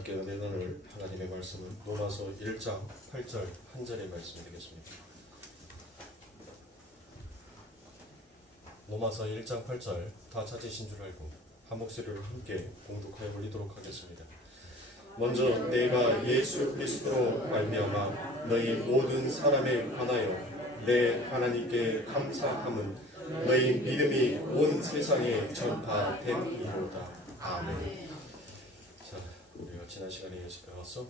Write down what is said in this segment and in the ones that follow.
함께 은혜 나눌 하나님의 말씀은 로마서 1장 8절 한 절의 말씀이 되겠습니다. 로마서 1장 8절 다 찾으신 줄 알고 한 목소리로 함께 공독하여 올리도록 하겠습니다. 먼저 내가 예수 그리스도로 말미암아 너희 모든 사람에 관하여 내 하나님께 감사함은 너희 믿음이 온 세상에 전파됨이로다. 아멘. 자, 우리가 지난 시간에 배워서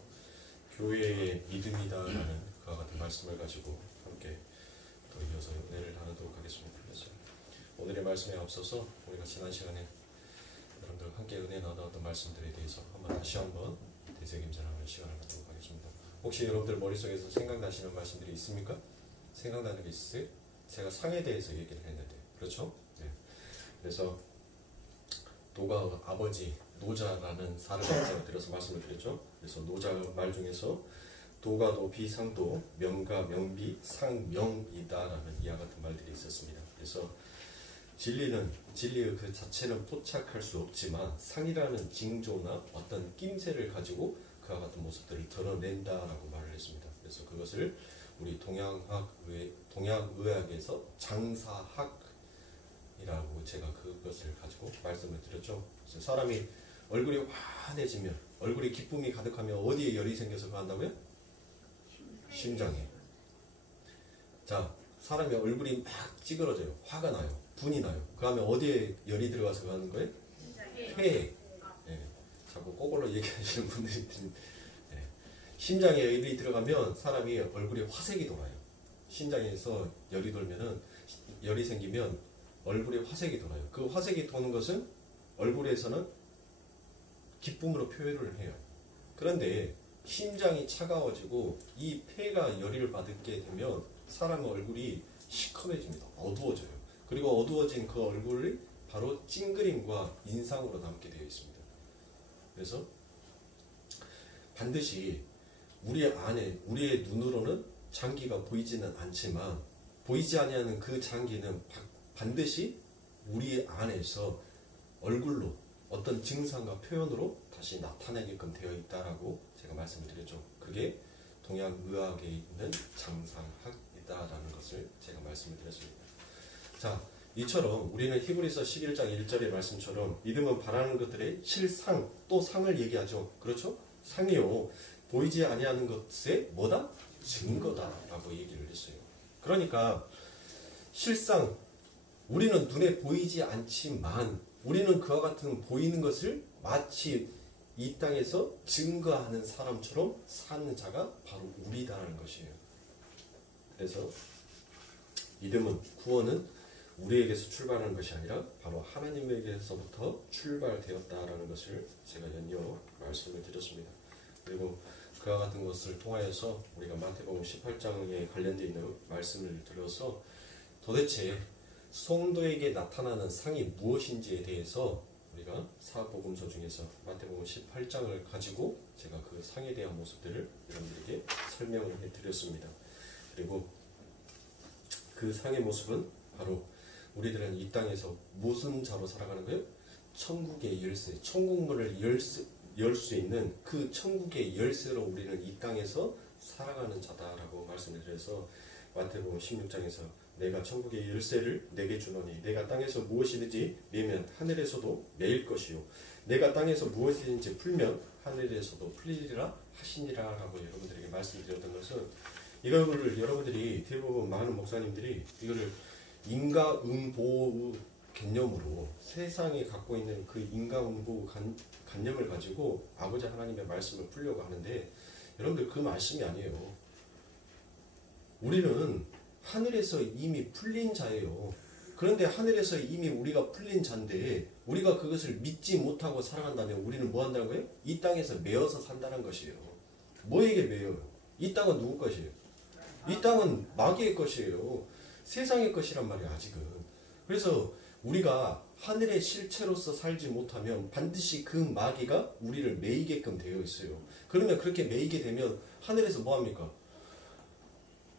교회의 믿음이다라는 그와 같은 말씀을 가지고 함께 더 이어서 은혜를 나누도록 하겠습니다. 그래서 오늘의 말씀에 앞서서 우리가 지난 시간에 여러분들과 함께 은혜 나누었던 말씀들에 대해서 다시 한번 되새김질하는 시간을 갖도록 하겠습니다. 혹시 여러분들 머릿속에서 생각나시는 말씀들이 있습니까? 생각나는 게 있으세요? 제가 상에 대해서 얘기를 했는데 그렇죠? 네. 그래서 도가 아버지 노자라는 사람을 제가 들어서 말씀을 드렸죠. 그래서 노자 말 중에서 도가 비상도, 명가 명비, 상명이다라는 이와 같은 말들이 있었습니다. 그래서 진리의 그 자체는 포착할 수 없지만 상이라는 징조나 어떤 낌새를 가지고 그와 같은 모습들을 드러낸다라고 말을 했습니다. 그래서 그것을 우리 동양의학에서 장사학이라고 제가 그것을 가지고 말씀을 드렸죠. 그래서 사람이 얼굴이 환해지면, 얼굴이 기쁨이 가득하면 어디에 열이 생겨서 그한다고요? 심장에. 자, 사람의 얼굴이 막 찌그러져요. 화가 나요. 분이 나요. 그러면 어디에 열이 들어가서 가는 거예요? 폐에. 네. 자꾸 거꾸로 얘기하시는 분들이 네. 심장에 열이 들어가면 사람이 얼굴에 화색이 돌아요. 심장에서 열이 생기면 얼굴에 화색이 돌아요. 그 화색이 도는 것은 얼굴에서는 기쁨으로 표현을 해요. 그런데 심장이 차가워지고 이 폐가 열을 받게 되면 사람의 얼굴이 시커매집니다. 어두워져요. 그리고 어두워진 그 얼굴이 바로 찡그림과 인상으로 남게 되어 있습니다. 그래서 반드시 우리의 눈으로는 장기가 보이지는 않지만 보이지 아니하는 그 장기는 반드시 우리 안에서 얼굴로 어떤 증상과 표현으로 다시 나타나게끔 되어 있다라고 제가 말씀을 드렸죠. 그게 동양의학에 있는 장상학이다라는 것을 제가 말씀을 드렸습니다. 자, 이처럼 우리는 히브리서 11장 1절의 말씀처럼 믿음은 바라는 것들의 실상, 또 상을 얘기하죠. 그렇죠? 상이요, 보이지 아니하는 것의 뭐다? 증거다라고 얘기를 했어요. 그러니까 실상, 우리는 눈에 보이지 않지만 우리는 그와 같은 보이는 것을 마치 이 땅에서 증거하는 사람처럼 사는 자가 바로 우리다라는 것이에요. 그래서 믿음은, 구원은 우리에게서 출발하는 것이 아니라 바로 하나님에게서부터 출발되었다라는 것을 제가 연이어 말씀을 드렸습니다. 그리고 그와 같은 것을 통하여서 우리가 마태복음 18장에 관련되어 있는 말씀을 들어서 도대체 성도에게 나타나는 상이 무엇인지에 대해서 우리가 사복음서 중에서 마태복음 18장을 가지고 제가 그 상에 대한 모습들을 여러분들에게 설명을 해드렸습니다. 그리고 그 상의 모습은 바로 우리들은 이 땅에서 무슨 자로 살아가는 거예요? 천국의 열쇠, 천국문을 열 수 있는 그 천국의 열쇠로 우리는 이 땅에서 살아가는 자다라고 말씀을 드려서 마태복음 16장에서 내가 천국의 열쇠를 내게 주노니 내가 땅에서 무엇이든지 매면 하늘에서도 매일 것이요 내가 땅에서 무엇이든지 풀면 하늘에서도 풀리리라 하시니라 라고 여러분들에게 말씀드렸던 것은 이거를 여러분들이 대부분 많은 목사님들이 이거를 인과응보 개념으로 세상이 갖고 있는 그 인과응보 관념을 가지고 아버지 하나님의 말씀을 풀려고 하는데 여러분들 그 말씀이 아니에요. 우리는 하늘에서 이미 풀린 자예요. 그런데 하늘에서 이미 우리가 풀린 자인데 우리가 그것을 믿지 못하고 살아간다면 우리는 뭐 한다는 거예요? 이 땅에서 매어서 산다는 것이에요. 뭐에게 매여요? 이 땅은 누구 것이에요? 이 땅은 마귀의 것이에요. 세상의 것이란 말이에요, 아직은. 그래서 우리가 하늘의 실체로서 살지 못하면 반드시 그 마귀가 우리를 매이게끔 되어 있어요. 그러면 그렇게 매이게 되면 하늘에서 뭐 합니까?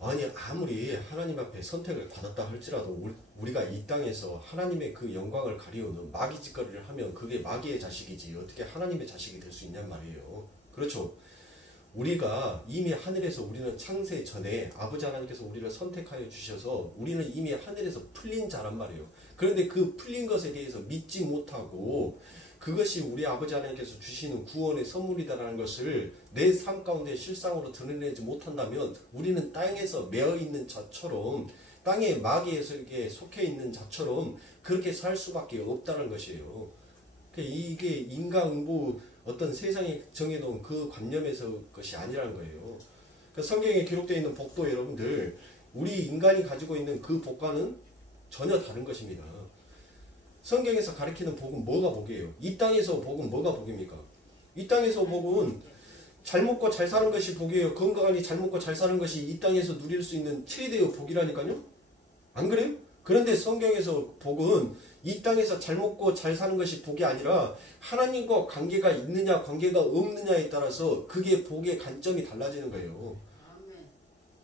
아니 아무리 하나님 앞에 선택을 받았다 할지라도 우리가 이 땅에서 하나님의 그 영광을 가리우는 마귀 짓거리를 하면 그게 마귀의 자식이지 어떻게 하나님의 자식이 될 수 있냔 말이에요. 그렇죠. 우리가 이미 하늘에서 우리는 창세 전에 아버지 하나님께서 우리를 선택하여 주셔서 우리는 이미 하늘에서 풀린 자란 말이에요. 그런데 그 풀린 것에 대해서 믿지 못하고 그것이 우리 아버지 하나님께서 주시는 구원의 선물이다라는 것을 내 삶 가운데 실상으로 드러내지 못한다면 우리는 땅에서 매어 있는 자처럼 땅의 마귀에게 속해 있는 자처럼 그렇게 살 수밖에 없다는 것이에요. 이게 인과응보 어떤 세상이 정해놓은 그 관념에서 것이 아니라는 거예요. 성경에 기록되어 있는 복도 여러분들 우리 인간이 가지고 있는 그 복과는 전혀 다른 것입니다. 성경에서 가리키는 복은 뭐가 복이에요? 이 땅에서 복은 뭐가 복입니까? 이 땅에서 복은 잘 먹고 잘 사는 것이 복이에요. 건강하게 잘 먹고 잘 사는 것이 이 땅에서 누릴 수 있는 최대의 복이라니까요. 안 그래요? 그런데 성경에서 복은 이 땅에서 잘 먹고 잘 사는 것이 복이 아니라 하나님과 관계가 있느냐 관계가 없느냐에 따라서 그게 복의 관점이 달라지는 거예요.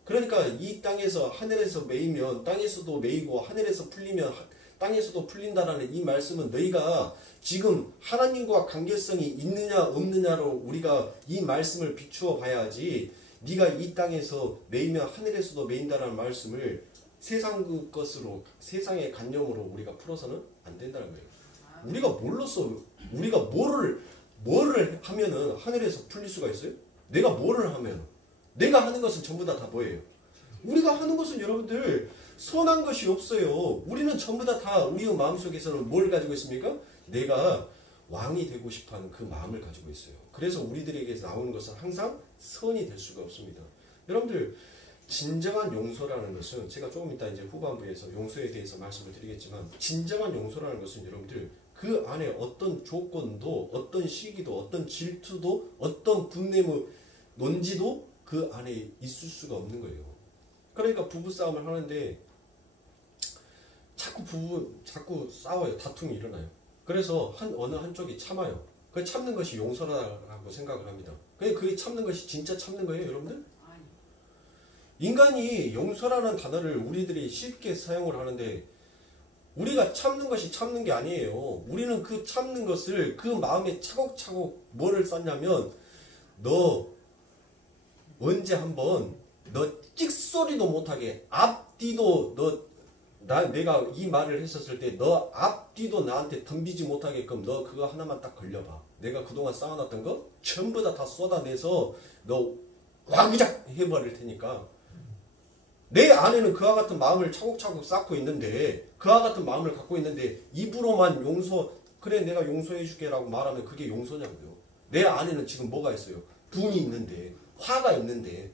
그러니까 이 땅에서 하늘에서 매이면 땅에서도 매이고 하늘에서 풀리면 땅에서도 풀린다라는 이 말씀은 너희가 지금 하나님과 관계성이 있느냐 없느냐로 우리가 이 말씀을 비추어 봐야지 네가 이 땅에서 매이면 하늘에서도 매인다라는 말씀을 세상 것으로 세상의 관념으로 우리가 풀어서는 안 된다는 거예요. 우리가 뭘로써 우리가 뭐를 하면은 하늘에서 풀릴 수가 있어요? 내가 뭐를 하면 내가 하는 것은 전부 다 뭐예요? 우리가 하는 것은 여러분들 선한 것이 없어요. 우리는 전부 다 우리의 마음속에서는 뭘 가지고 있습니까? 내가 왕이 되고 싶어하는 그 마음을 가지고 있어요. 그래서 우리들에게 나오는 것은 항상 선이 될 수가 없습니다. 여러분들 진정한 용서라는 것은 제가 조금 이따 이제 후반부에서 용서에 대해서 말씀을 드리겠지만 진정한 용서라는 것은 여러분들 그 안에 어떤 조건도 어떤 시기도 어떤 질투도 어떤 분냄의 논지도 그 안에 있을 수가 없는 거예요. 그러니까 부부싸움을 하는데 자꾸 싸워요. 다툼이 일어나요. 그래서 어느 한쪽이 참아요. 그 참는 것이 용서라고 생각을 합니다. 그게 참는 것이 진짜 참는 거예요, 여러분들? 인간이 용서라는 단어를 우리들이 쉽게 사용을 하는데 우리가 참는 것이 참는 게 아니에요. 우리는 그 참는 것을 그 마음에 차곡차곡 뭐를 쌓냐면 너 언제 한번 너 찍소리도 못하게 앞뒤도 내가 이 말을 했었을 때 너 앞뒤도 나한테 덤비지 못하게끔 너 그거 하나만 딱 걸려봐. 내가 그동안 쌓아놨던 거 전부 다 쏟아내서 너 와그작 해버릴 테니까 내 안에는 그와 같은 마음을 차곡차곡 쌓고 있는데 그와 같은 마음을 갖고 있는데 입으로만 그래 내가 용서해 줄게 라고 말하면 그게 용서냐고요. 내 안에는 지금 뭐가 있어요? 분이 있는데 화가 있는데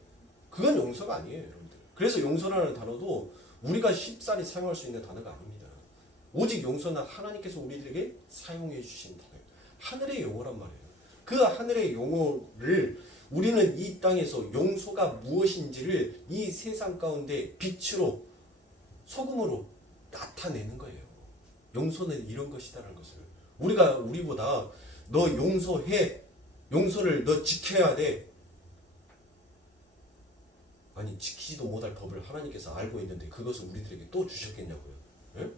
그건 용서가 아니에요, 여러분들. 그래서 용서라는 단어도 우리가 쉽사리 사용할 수 있는 단어가 아닙니다. 오직 용서는 하나님께서 우리들에게 사용해 주신 단어예요. 하늘의 용어란 말이에요. 그 하늘의 용어를 우리는 이 땅에서 용서가 무엇인지를 이 세상 가운데 빛으로 소금으로 나타내는 거예요. 용서는 이런 것이다라는 것을 우리보다 너 용서해, 용서를 너 지켜야 돼. 아니 지키지도 못할 법을 하나님께서 알고 있는데 그것을 우리들에게 또 주셨겠냐고요. 예?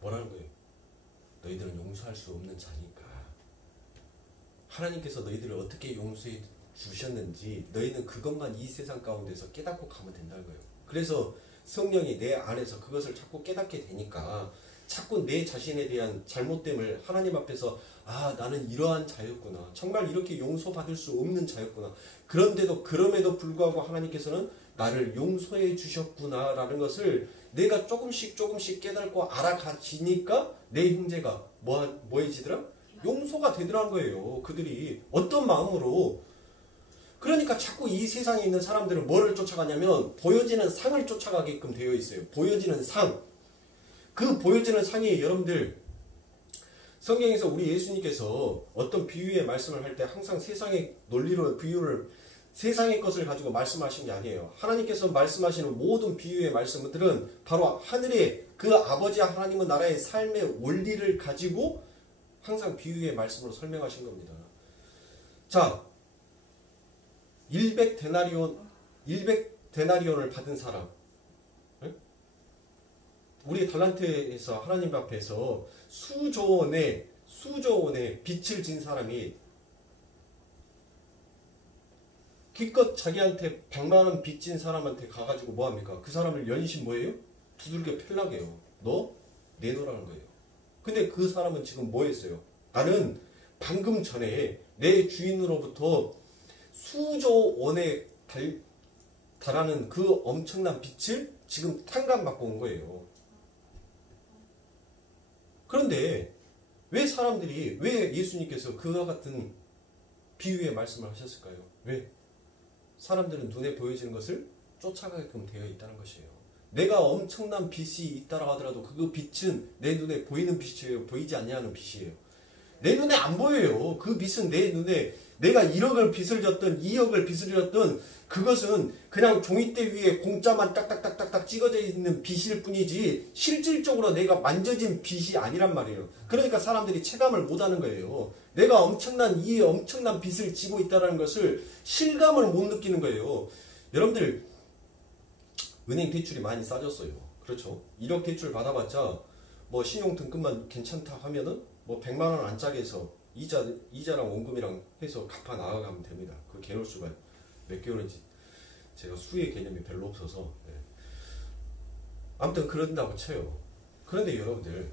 뭐라는 거예요? 너희들은 용서할 수 없는 자니까. 하나님께서 너희들을 어떻게 용서해 주셨는지 너희는 그것만 이 세상 가운데서 깨닫고 가면 된다는 거예요. 그래서 성령이 내 안에서 그것을 자꾸 깨닫게 되니까 자꾸 내 자신에 대한 잘못됨을 하나님 앞에서 나는 이러한 자였구나. 정말 이렇게 용서받을 수 없는 자였구나. 그럼에도 불구하고 하나님께서는 나를 용서해 주셨구나 라는 것을 내가 조금씩 깨닫고 알아가지니까 내 형제가 뭐해지더라? 용서가 되더란 거예요. 그들이 어떤 마음으로. 그러니까 자꾸 이 세상에 있는 사람들은 뭐를 쫓아가냐면 보여지는 상을 쫓아가게끔 되어 있어요. 보여지는 상. 그 보여지는 상이 여러분들 성경에서 우리 예수님께서 어떤 비유의 말씀을 할 때 항상 세상의 논리로 비유를 세상의 것을 가지고 말씀하신 게 아니에요. 하나님께서 말씀하시는 모든 비유의 말씀들은 바로 하늘의 그 아버지 하나님의 나라의 삶의 원리를 가지고 항상 비유의 말씀으로 설명하신 겁니다. 자, 100데나리온을 받은 사람. 우리 달란트에서 하나님 앞에서 수조 원의 수조 원의 빚을 진 사람이 기껏 자기한테 100만 원 빚진 사람한테 가가지고 뭐합니까? 그 사람을 연신 뭐예요? 두들겨 팰라게요. 너 내놓으라는 거예요. 근데 그 사람은 지금 뭐 했어요? 나는 방금 전에 내 주인으로부터 수조 원에 달하는 그 엄청난 빚을 지금 탕감받고 온 거예요. 그런데 왜 예수님께서 그와 같은 비유의 말씀을 하셨을까요? 왜? 사람들은 눈에 보여지는 것을 쫓아가게끔 되어 있다는 것이에요. 내가 엄청난 빚이 있다라 하더라도 그 빚은 내 눈에 보이는 빚이에요? 보이지 않냐는 빚이에요? 내 눈에 안 보여요. 그 빚은 내 눈에 내가 1억을 빚을 졌든 2억을 빚을 졌든 그것은 그냥 종이대 위에 공짜만 딱딱딱딱딱 찍어져 있는 빚일 뿐이지 실질적으로 내가 만져진 빚이 아니란 말이에요. 그러니까 사람들이 체감을 못하는 거예요. 내가 엄청난 빚을 지고 있다는 것을 실감을 못 느끼는 거예요. 여러분들 은행 대출이 많이 싸졌어요. 그렇죠. 1억 대출 받아봤자 뭐 신용 등급만 괜찮다 하면은 뭐 100만 원 안짝에 해서 이자랑 원금이랑 해서 갚아 나가면 됩니다. 그 개월수가 몇 개월인지 제가 수의 개념이 별로 없어서 아무튼 그런다고 쳐요. 그런데 여러분들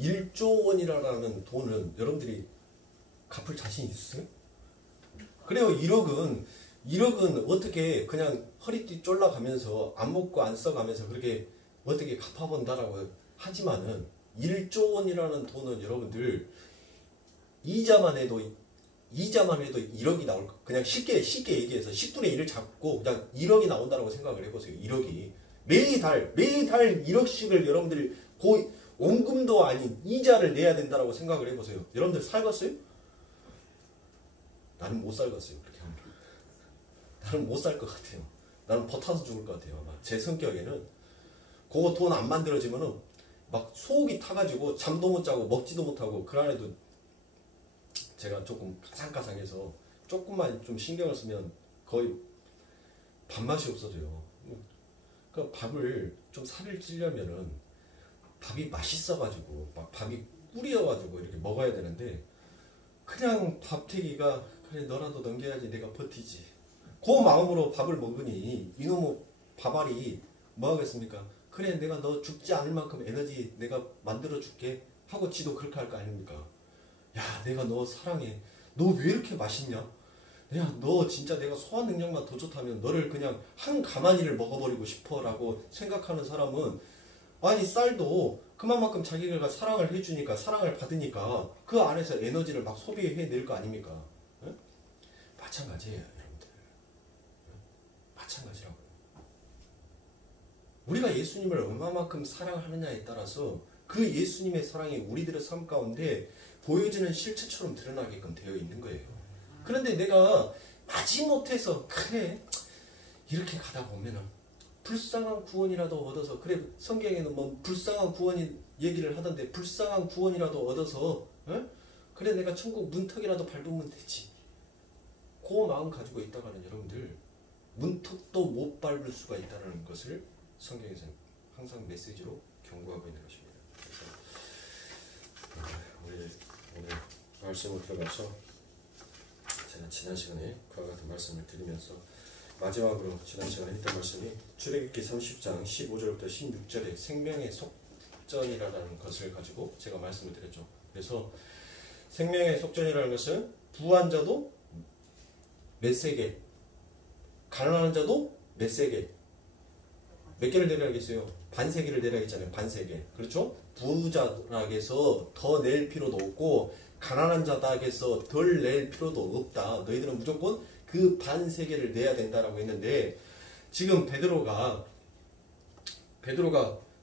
1조 원이라는 돈은 여러분들이 갚을 자신 있으세요? 그래요. 1억은 어떻게 그냥 허리띠 쫄라가면서 안 먹고 안 써가면서 그렇게 어떻게 갚아본다라고 하지만은 1조 원이라는 돈은 여러분들 이자만 해도 1억이 나올 거. 그냥 쉽게 얘기해서 10분의 1을 잡고 그냥 1억이 나온다고 생각을 해보세요. 1억이 매달 1억씩을 여러분들이 원금도 아닌 이자를 내야 된다고 생각을 해보세요. 여러분들 살겠어요? 나는 못 살겠어요. 그렇게 하면 나는 못 살 것 같아요. 나는 버타서 죽을 것 같아요. 아마 제 성격에는 그거 돈 안 만들어지면은 막 속이 타가지고 잠도 못 자고 먹지도 못하고 그 안에도 제가 조금 가상가상해서 조금만 좀 신경을 쓰면 거의 밥맛이 없어져요. 그 밥을 좀 살을 찌려면은 밥이 맛있어가지고 막 밥이 꿀이어가지고 이렇게 먹어야 되는데 그냥 밥태기가 그래 너라도 넘겨야지 내가 버티지. 그 마음으로 밥을 먹으니 이놈의 밥알이 뭐 하겠습니까? 그래 내가 너 죽지 않을 만큼 에너지 내가 만들어 줄게 하고 지도 그렇게 할 거 아닙니까? 야 내가 너 사랑해. 너 왜 이렇게 맛있냐? 야 너 진짜 내가 소화 능력만 더 좋다면 너를 그냥 한 가마니를 먹어버리고 싶어 라고 생각하는 사람은 아니 쌀도 그만큼 자기가 사랑을 해주니까 사랑을 받으니까 그 안에서 에너지를 막 소비해낼 거 아닙니까? 응? 마찬가지예요 여러분들. 마찬가지라고요. 우리가 예수님을 얼마만큼 사랑하느냐에 따라서 그 예수님의 사랑이 우리들의 삶 가운데 보여지는 실체처럼 드러나게끔 되어 있는 거예요. 그런데 내가 마지못해서 그래 이렇게 가다 보면은 불쌍한 구원이라도 얻어서 그래 성경에는 뭐 불쌍한 구원 얘기를 하던데 불쌍한 구원이라도 얻어서 그래 내가 천국 문턱이라도 밟으면 되지. 그 마음 가지고 있다가는 여러분들 문턱도 못 밟을 수가 있다는 것을 성경에서는 항상 메시지로 경고하고 있는 것입니다. 우리 오늘 말씀을 들어가서 제가 지난 시간에 그와 같은 말씀을 드리면서 마지막으로 지난 시간에 했던 말씀이 출애굽기 30장 15절부터 16절의 생명의 속전이라는 것을 가지고 제가 말씀을 드렸죠. 그래서 생명의 속전이라는 것은 부한 자도 메세게, 가난한 자도 메세게. 몇 개를 내려야겠어요? 반세개를 내려야겠잖아요. 반세개. 그렇죠? 부자락에서 더 낼 필요도 없고 가난한 자닥에서 덜 낼 필요도 없다. 너희들은 무조건 그 반세개를 내야 된다라고 했는데 지금 베드로가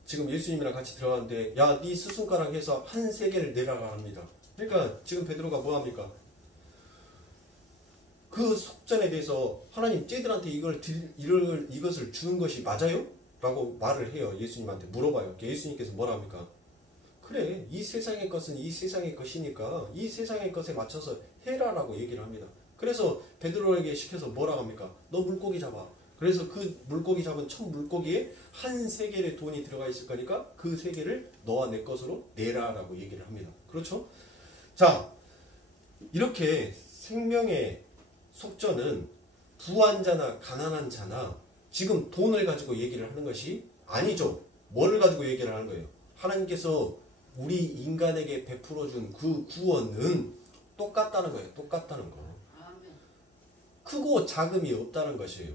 지금 예수님이랑 같이 들어가는데 야, 네 스승가락 해서 한 세개를 내라고 합니다. 그러니까 지금 베드로가 뭐 합니까? 그 속전에 대해서 하나님 쟤들한테 이것을 주는 것이 맞아요? 라고 말을 해요. 예수님한테 물어봐요. 예수님께서 뭐라 합니까? 그래 이 세상의 것은 이 세상의 것이니까 이 세상의 것에 맞춰서 해라라고 얘기를 합니다. 그래서 베드로에게 시켜서 뭐라 합니까? 너 물고기 잡아. 그래서 그 물고기 잡은 첫 물고기에 한 세겔의 돈이 들어가 있을 거니까 그 세겔을 너와 내 것으로 내라라고 얘기를 합니다. 그렇죠? 자, 이렇게 생명의 속전은 부한 자나 가난한 자나 지금 돈을 가지고 얘기를 하는 것이 아니죠. 뭐를 가지고 얘기를 하는 거예요? 하나님께서 우리 인간에게 베풀어준 그 구원은 똑같다는 거예요. 똑같다는 거. 크고 작음이 없다는 것이에요.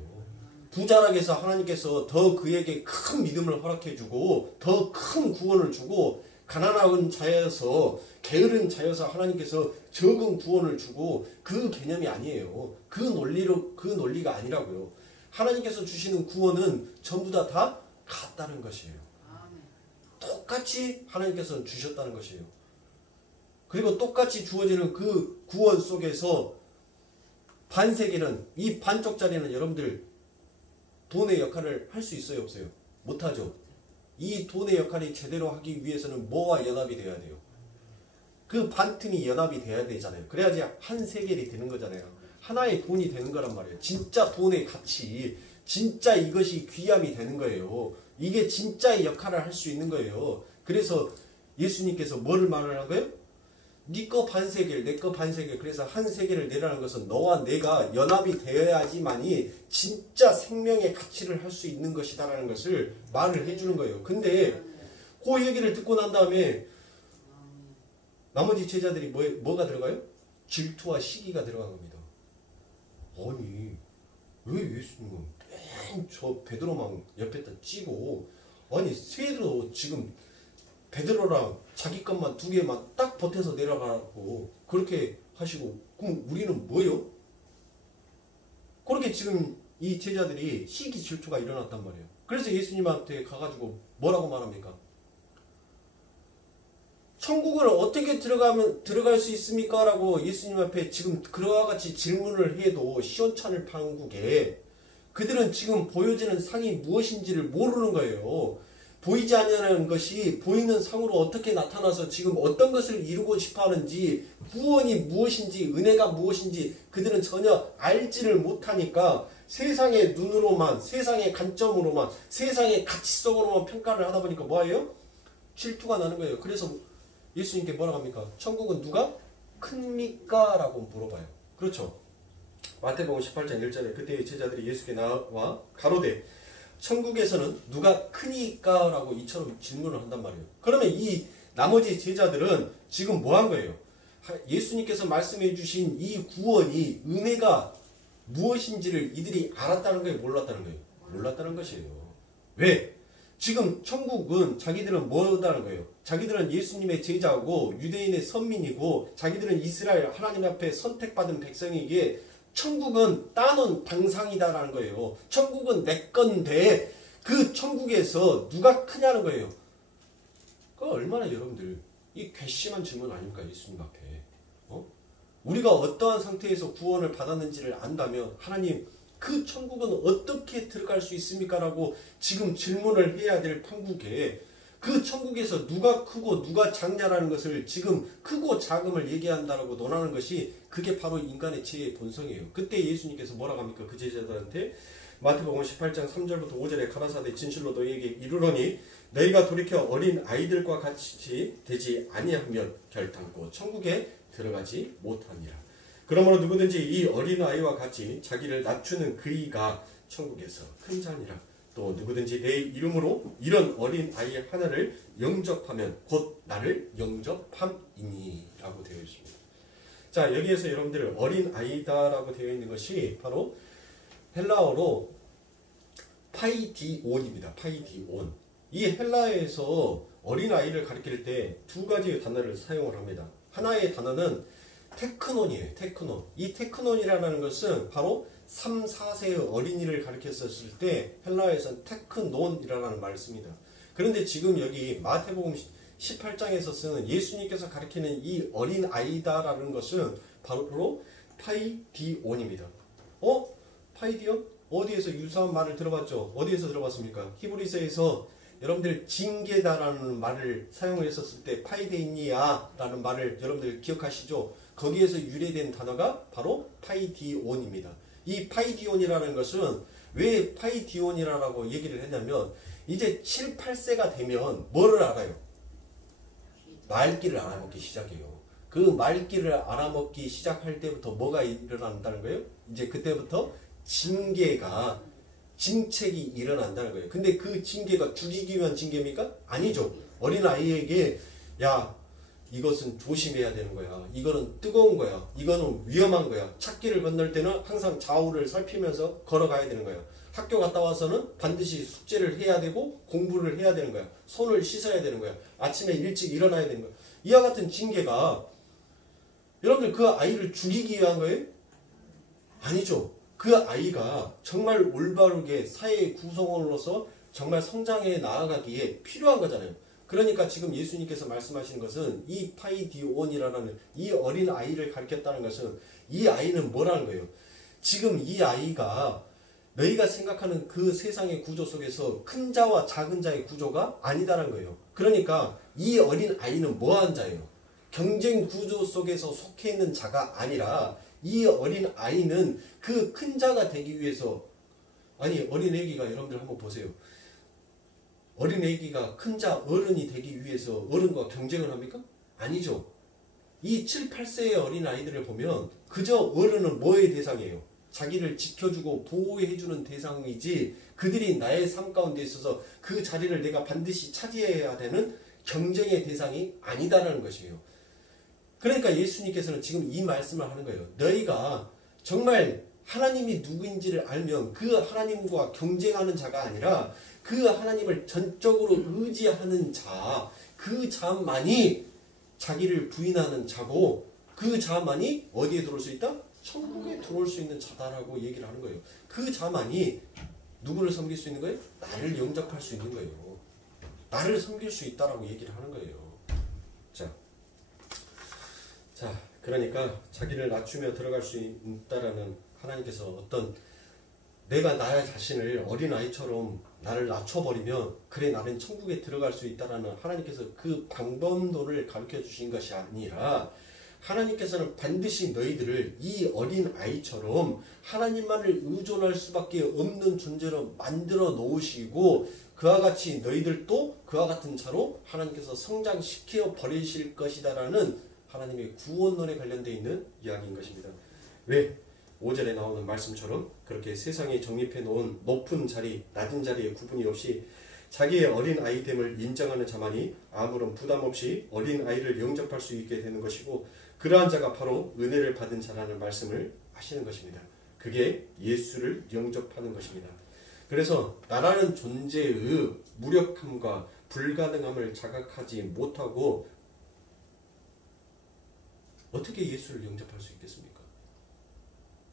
부자라고 해서 하나님께서 더 그에게 큰 믿음을 허락해주고 더 큰 구원을 주고, 가난한 자여서 게으른 자여서 하나님께서 적은 구원을 주고, 그 개념이 아니에요. 그 논리가 아니라고요. 하나님께서 주시는 구원은 전부 다 같다는 것이에요. 똑같이 하나님께서 주셨다는 것이에요. 그리고 똑같이 주어지는 그 구원 속에서 반세계는, 이 반쪽짜리는 여러분들 돈의 역할을 할 수 있어요, 없어요? 못하죠. 이 돈의 역할이 제대로 하기 위해서는 뭐와 연합이 돼야 돼요? 그 반틈이 연합이 돼야 되잖아요. 그래야지 한 세겔이 되는 거잖아요. 하나의 돈이 되는 거란 말이에요. 진짜 돈의 가치, 진짜 이것이 귀함이 되는 거예요. 이게 진짜의 역할을 할 수 있는 거예요. 그래서 예수님께서 뭐를 말을 한 거예요? 네 거 반세겔, 내 거 반세겔. 그래서 한 세겔을 내라는 것은 너와 내가 연합이 되어야지만이 진짜 생명의 가치를 할 수 있는 것이다라는 것을 말을 해주는 거예요. 근데 그 얘기를 듣고 난 다음에 나머지 제자들이 뭐가 들어가요? 질투와 시기가 들어간 겁니다. 아니, 왜 예수님은 맨 저 베드로만 옆에다 찌고, 아니 새로 지금 베드로랑 자기 것만 2개만 딱 보태서 내려가라고 그렇게 하시고, 그럼 우리는 뭐요? 그렇게 지금 이 제자들이 시기 질투가 일어났단 말이에요. 그래서 예수님한테 가가지고 뭐라고 말합니까? 천국을 어떻게 들어갈 수 있습니까? 라고 예수님 앞에 지금 그와 같이 질문을 해도 시원찮을 판국에 그들은 지금 보여지는 상이 무엇인지를 모르는 거예요. 보이지 않는 것이 보이는 상으로 어떻게 나타나서 지금 어떤 것을 이루고 싶어 하는지, 구원이 무엇인지, 은혜가 무엇인지 그들은 전혀 알지를 못하니까 세상의 눈으로만, 세상의 관점으로만, 세상의 가치성으로만 평가를 하다 보니까 뭐예요? 질투가 나는 거예요. 그래서 예수님께 뭐라고 합니까? 천국은 누가 큽니까? 라고 물어봐요. 그렇죠. 마태복음 18장 1절에 그때 제자들이 예수께 나와 가로되 천국에서는 누가 크니까? 라고 이처럼 질문을 한단 말이에요. 그러면 이 나머지 제자들은 지금 뭐 한 거예요? 예수님께서 말씀해 주신 이 구원이, 은혜가 무엇인지를 이들이 알았다는 거예요? 몰랐다는 거예요? 몰랐다는 것이에요. 왜? 지금 천국은 자기들은 뭐다는 거예요? 자기들은 예수님의 제자고 유대인의 선민이고 자기들은 이스라엘 하나님 앞에 선택받은 백성이기에 천국은 따놓은 당상이다라는 거예요. 천국은 내 건데 그 천국에서 누가 크냐는 거예요. 그 얼마나 여러분들 이 괘씸한 질문 아닙니까? 예수님 앞에. 우리가 어떠한 상태에서 구원을 받았는지를 안다면 하나님 그 천국은 어떻게 들어갈 수 있습니까? 라고 지금 질문을 해야 될 판국에 그 천국에서 누가 크고 누가 작냐라는 것을 지금 크고 작음을 얘기한다라고 논하는 것이 그게 바로 인간의 지혜의 본성이에요. 그때 예수님께서 뭐라고 합니까? 그 제자들한테 마태복음 18장 3절부터 5절에 가라사대 진실로 너희에게 이르노니 너희가 돌이켜 어린 아이들과 같이 되지 아니하면 결단코 천국에 들어가지 못하니라. 그러므로 누구든지 이 어린 아이와 같이 자기를 낮추는 그이가 천국에서 큰 자니라. 또 누구든지 내 이름으로 이런 어린 아이 하나를 영접하면 곧 나를 영접함이니 라고 되어 있습니다. 자, 여기에서 여러분들 어린 아이다라고 되어 있는 것이 바로 헬라어로 파이디온입니다. 파이디온. 이 헬라어에서 어린 아이를 가리킬 때 2가지의 단어를 사용을 합니다. 하나의 단어는 테크논이에요. 테크논. 이 테크논이라는 것은 바로 3, 4세의 어린이를 가리켰었을 때 헬라어에서는 테크논이라는 말을 씁니다. 그런데 지금 여기 마태복음 18장에서 쓰는 예수님께서 가리키는 이 어린 아이다라는 것은 바로 파이디온입니다. 파이디온? 어디에서 유사한 말을 들어봤죠? 어디에서 들어봤습니까? 히브리서에서 여러분들 징계다라는 말을 사용을 했었을 때 파이데이니아라는 말을 여러분들 기억하시죠? 거기에서 유래된 단어가 바로 파이디온입니다. 이 파이디온이라는 것은 왜 파이디온이라고 얘기를 했냐면 이제 7, 8세가 되면 뭐를 알아요? 말귀를 알아먹기 시작해요. 그 말귀를 알아먹기 시작할 때부터 뭐가 일어난다는 거예요? 이제 그때부터 징계가 징책이 일어난다는 거예요. 근데 그 징계가 죽이기 위한 징계입니까? 아니죠. 어린아이에게 야 이것은 조심해야 되는 거야. 이거는 뜨거운 거야. 이거는 위험한 거야. 찾기를 건널 때는 항상 좌우를 살피면서 걸어가야 되는 거야. 학교 갔다 와서는 반드시 숙제를 해야 되고 공부를 해야 되는 거야. 손을 씻어야 되는 거야. 아침에 일찍 일어나야 되는 거야. 이와 같은 징계가 여러분들 그 아이를 죽이기 위한 거예요? 아니죠. 그 아이가 정말 올바르게 사회의 구성원으로서 정말 성장해 나아가기에 필요한 거잖아요. 그러니까 지금 예수님께서 말씀하시는 것은 이 파이디온이라는 이 어린 아이를 가르쳤다는 것은 이 아이는 뭐라는 거예요? 지금 이 아이가 너희가 생각하는 그 세상의 구조 속에서 큰 자와 작은 자의 구조가 아니다라는 거예요. 그러니까 이 어린 아이는 뭐한 자예요? 경쟁 구조 속에서 속해 있는 자가 아니라 이 어린 아이는 그 큰 자가 되기 위해서 아니 어린 애기가 여러분들 한번 보세요. 어린 애기가 큰 자 어른이 되기 위해서 어른과 경쟁을 합니까? 아니죠. 이 7, 8세의 어린 아이들을 보면 그저 어른은 뭐의 대상이에요? 자기를 지켜주고 보호해주는 대상이지 그들이 나의 삶 가운데 있어서 그 자리를 내가 반드시 차지해야 되는 경쟁의 대상이 아니다라는 것이에요. 그러니까 예수님께서는 지금 이 말씀을 하는 거예요. 너희가 정말 하나님이 누구인지를 알면 그 하나님과 경쟁하는 자가 아니라 그 하나님을 전적으로 의지하는 자, 그 자만이 자기를 부인하는 자고 그 자만이 어디에 들어올 수 있다? 천국에 들어올 수 있는 자다라고 얘기를 하는 거예요. 그 자만이 누구를 섬길 수 있는 거예요? 나를 영접할 수 있는 거예요. 나를 섬길 수 있다라고 얘기를 하는 거예요. 자, 그러니까 자기를 낮추며 들어갈 수 있다라는 하나님께서 어떤 내가 나의 자신을 어린아이처럼 나를 낮춰버리면 그래 나는 천국에 들어갈 수 있다라는 하나님께서 그 방법론을 가르쳐 주신 것이 아니라 하나님께서는 반드시 너희들을 이 어린아이처럼 하나님만을 의존할 수밖에 없는 존재로 만들어 놓으시고 그와 같이 너희들도 그와 같은 자로 하나님께서 성장시켜 버리실 것이다라는 하나님의 구원론에 관련되어 있는 이야기인 것입니다. 왜? 5절에 나오는 말씀처럼 그렇게 세상에 정립해 놓은 높은 자리, 낮은 자리의 구분이 없이 자기의 어린 아이됨을 인정하는 자만이 아무런 부담 없이 어린 아이를 영접할 수 있게 되는 것이고 그러한 자가 바로 은혜를 받은 자라는 말씀을 하시는 것입니다. 그게 예수를 영접하는 것입니다. 그래서 나라는 존재의 무력함과 불가능함을 자각하지 못하고 어떻게 예수를 영접할 수 있겠습니까?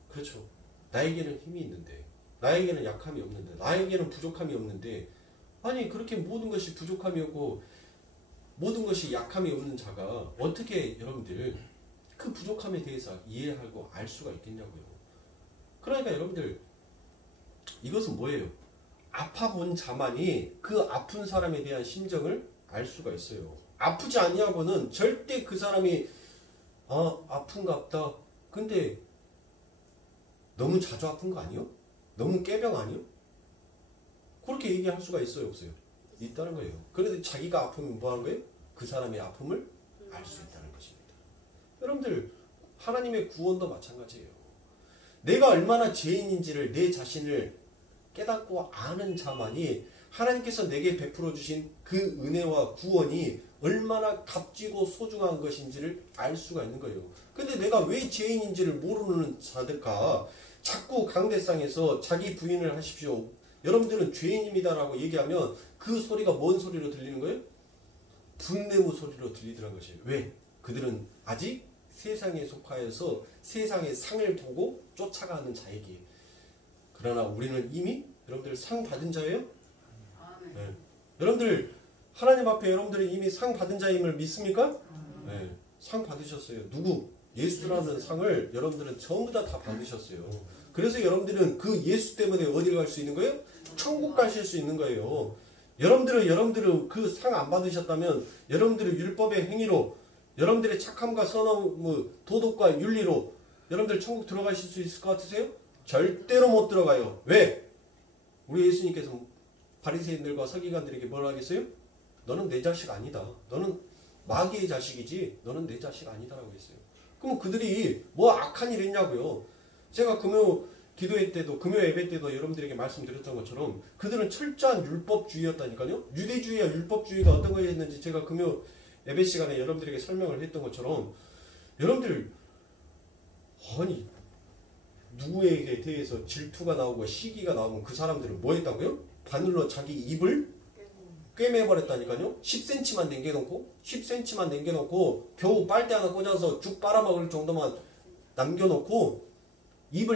그렇죠. 나에게는 힘이 있는데 나에게는 약함이 없는데 나에게는 부족함이 없는데 아니 그렇게 모든 것이 부족함이 없고 모든 것이 약함이 없는 자가 어떻게 여러분들 그 부족함에 대해서 이해하고 알 수가 있겠냐고요. 그러니까 여러분들 이것은 뭐예요? 아파본 자만이 그 아픈 사람에 대한 심정을 알 수가 있어요. 아프지 아니하고는 절대 그 사람이 아픈갑다. 근데 너무 자주 아픈 거 아니요? 너무 깨병 아니요? 그렇게 얘기할 수가 있어요, 없어요? 있다는 거예요. 그런데 자기가 아프면 뭐 하는 거예요? 그 사람의 아픔을 알 수 있다는 것입니다. 여러분들 하나님의 구원도 마찬가지예요. 내가 얼마나 죄인인지를 내 자신을 깨닫고 아는 자만이 하나님께서 내게 베풀어 주신 그 은혜와 구원이 얼마나 값지고 소중한 것인지를 알 수가 있는 거예요. 근데 내가 왜 죄인인지를 모르는 자들까 자꾸 강대상에서 자기 부인을 하십시오. 여러분들은 죄인입니다라고 얘기하면 그 소리가 뭔 소리로 들리는 거예요? 분내무 소리로 들리더라는 것이에요. 왜? 그들은 아직 세상에 속하여서 세상의 상을 보고 쫓아가는 자에게. 그러나 우리는 이미 여러분들 상 받은 자예요? 네. 여러분들 하나님 앞에 여러분들이 이미 상 받은 자임을 믿습니까? 네. 상 받으셨어요. 누구? 예수라는 상을 여러분들은 전부 다 받으셨어요. 그래서 여러분들은 그 예수 때문에 어디를 갈 수 있는 거예요? 천국 가실 수 있는 거예요. 여러분들은 그 상 안 받으셨다면 여러분들의 율법의 행위로 여러분들의 착함과 선함, 도덕과 윤리로 여러분들 천국 들어가실 수 있을 것 같으세요? 절대로 못 들어가요. 왜? 우리 예수님께서 바리새인들과 서기관들에게 뭐라 하겠어요? 너는 내 자식 아니다. 너는 마귀의 자식이지 너는 내 자식 아니다라고 했어요. 그럼 그들이 뭐 악한 일 했냐고요. 제가 금요 기도회 때도 금요 예배 때도 여러분들에게 말씀드렸던 것처럼 그들은 철저한 율법주의였다니까요. 유대주의와 율법주의가 어떤 거였는지 제가 금요 예배 시간에 여러분들에게 설명을 했던 것처럼 여러분들 아니 누구에게 대해서 질투가 나오고 시기가 나오면 그 사람들은 뭐 했다고요? 바늘로 자기 입을 꿰매버렸다니까요. 10cm만 남겨놓고 10cm만 남겨놓고 겨우 빨대 하나 꽂아서 죽 빨아먹을 정도만 남겨놓고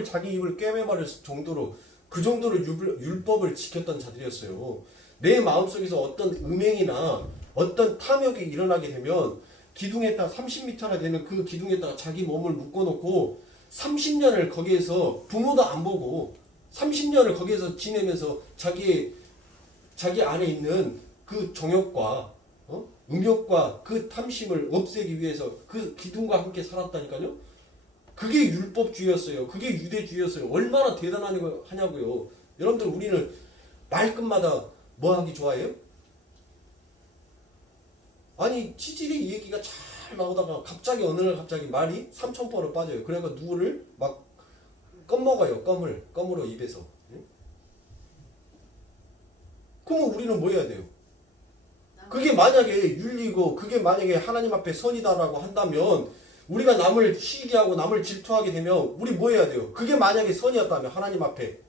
자기 입을 꿰매버릴 정도로 그 정도로 율법을 지켰던 자들이었어요. 내 마음속에서 어떤 음행이나 어떤 탐욕이 일어나게 되면 기둥에다 30m나 되는 그 기둥에다가 자기 몸을 묶어놓고 30년을 거기에서 부모도 안 보고 30년을 거기에서 지내면서 자기 안에 있는 그 정욕과 음욕과 그 탐심을 없애기 위해서 그 기둥과 함께 살았다니까요. 그게 율법주의였어요. 그게 유대주의였어요. 얼마나 대단하냐고요. 여러분들 우리는 말끝마다 뭐 하기 좋아해요? 아니 치질이 이 얘기가 잘 나오다가 갑자기 어느 날 갑자기 말이 삼천포로 빠져요. 그러니까 누구를 막 껌먹어요. 껌으로 입에서. 그러면 우리는 뭐 해야 돼요? 그게 만약에 윤리고 그게 만약에 하나님 앞에 선이다라고 한다면 우리가 남을 시기하고 남을 질투하게 되면 우리 뭐 해야 돼요? 그게 만약에 선이었다면 하나님 앞에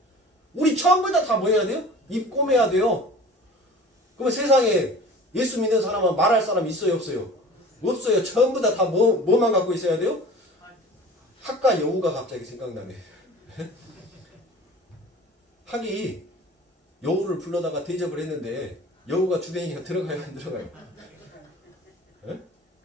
우리 전부 다 뭐 해야 돼요? 입 꼬매야 돼요. 그러면 세상에 예수 믿는 사람은 말할 사람 있어요? 없어요? 없어요. 전부 다 뭐만 갖고 있어야 돼요? 학과 여우가 갑자기 생각나네. 학이 여우를 불러다가 대접을 했는데 여우가 주댕이가 들어가요 안 들어가요? 에?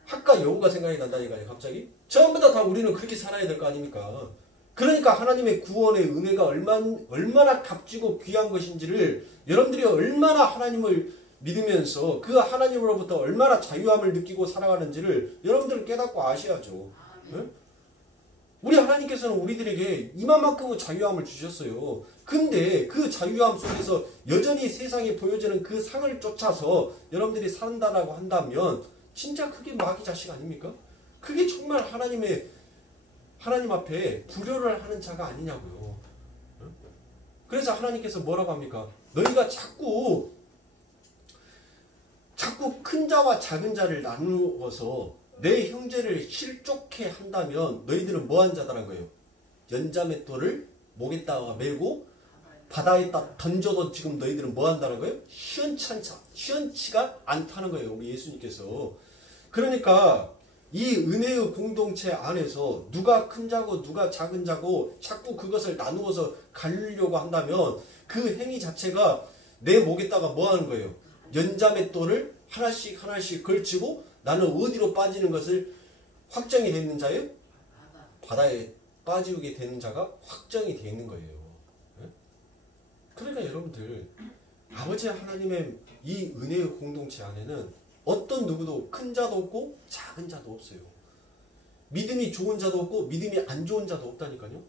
학과 여우가 생각이 난다니까요. 갑자기 전부 다 우리는 그렇게 살아야 될 거 아닙니까? 그러니까 하나님의 구원의 은혜가 얼마나 값지고 귀한 것인지를 여러분들이 얼마나 하나님을 믿으면서 그 하나님으로부터 얼마나 자유함을 느끼고 살아가는지를 여러분들은 깨닫고 아셔야죠. 에? 우리 하나님께서는 우리들에게 이만큼의 자유함을 주셨어요. 근데 그 자유함 속에서 여전히 세상에 보여지는 그 상을 쫓아서 여러분들이 산다라고 한다면 진짜 그게 마귀 자식 아닙니까? 그게 정말 하나님 앞에 불효를 하는 자가 아니냐고요. 그래서 하나님께서 뭐라고 합니까? 너희가 자꾸 큰 자와 작은 자를 나누어서 내 형제를 실족해 한다면 너희들은 뭐한 자다란 거예요? 연자맷돌을 목에다가 메고 바다에다 던져도 지금 너희들은 뭐 한다는 거예요? 시원치가 않다는 거예요. 우리 예수님께서. 그러니까 이 은혜의 공동체 안에서 누가 큰 자고 누가 작은 자고 자꾸 그것을 나누어서 가르려고 한다면 그 행위 자체가 내 목에다가 뭐 하는 거예요? 연자맷돌을 하나씩 걸치고 나는 어디로 빠지는 것을 확정이 되는 자예요? 바다에 빠지게 되는 자가 확정이 되어 있는 거예요. 그러니까 여러분들 아버지 하나님의 이 은혜의 공동체 안에는 어떤 누구도 큰 자도 없고 작은 자도 없어요. 믿음이 좋은 자도 없고 믿음이 안 좋은 자도 없다니까요.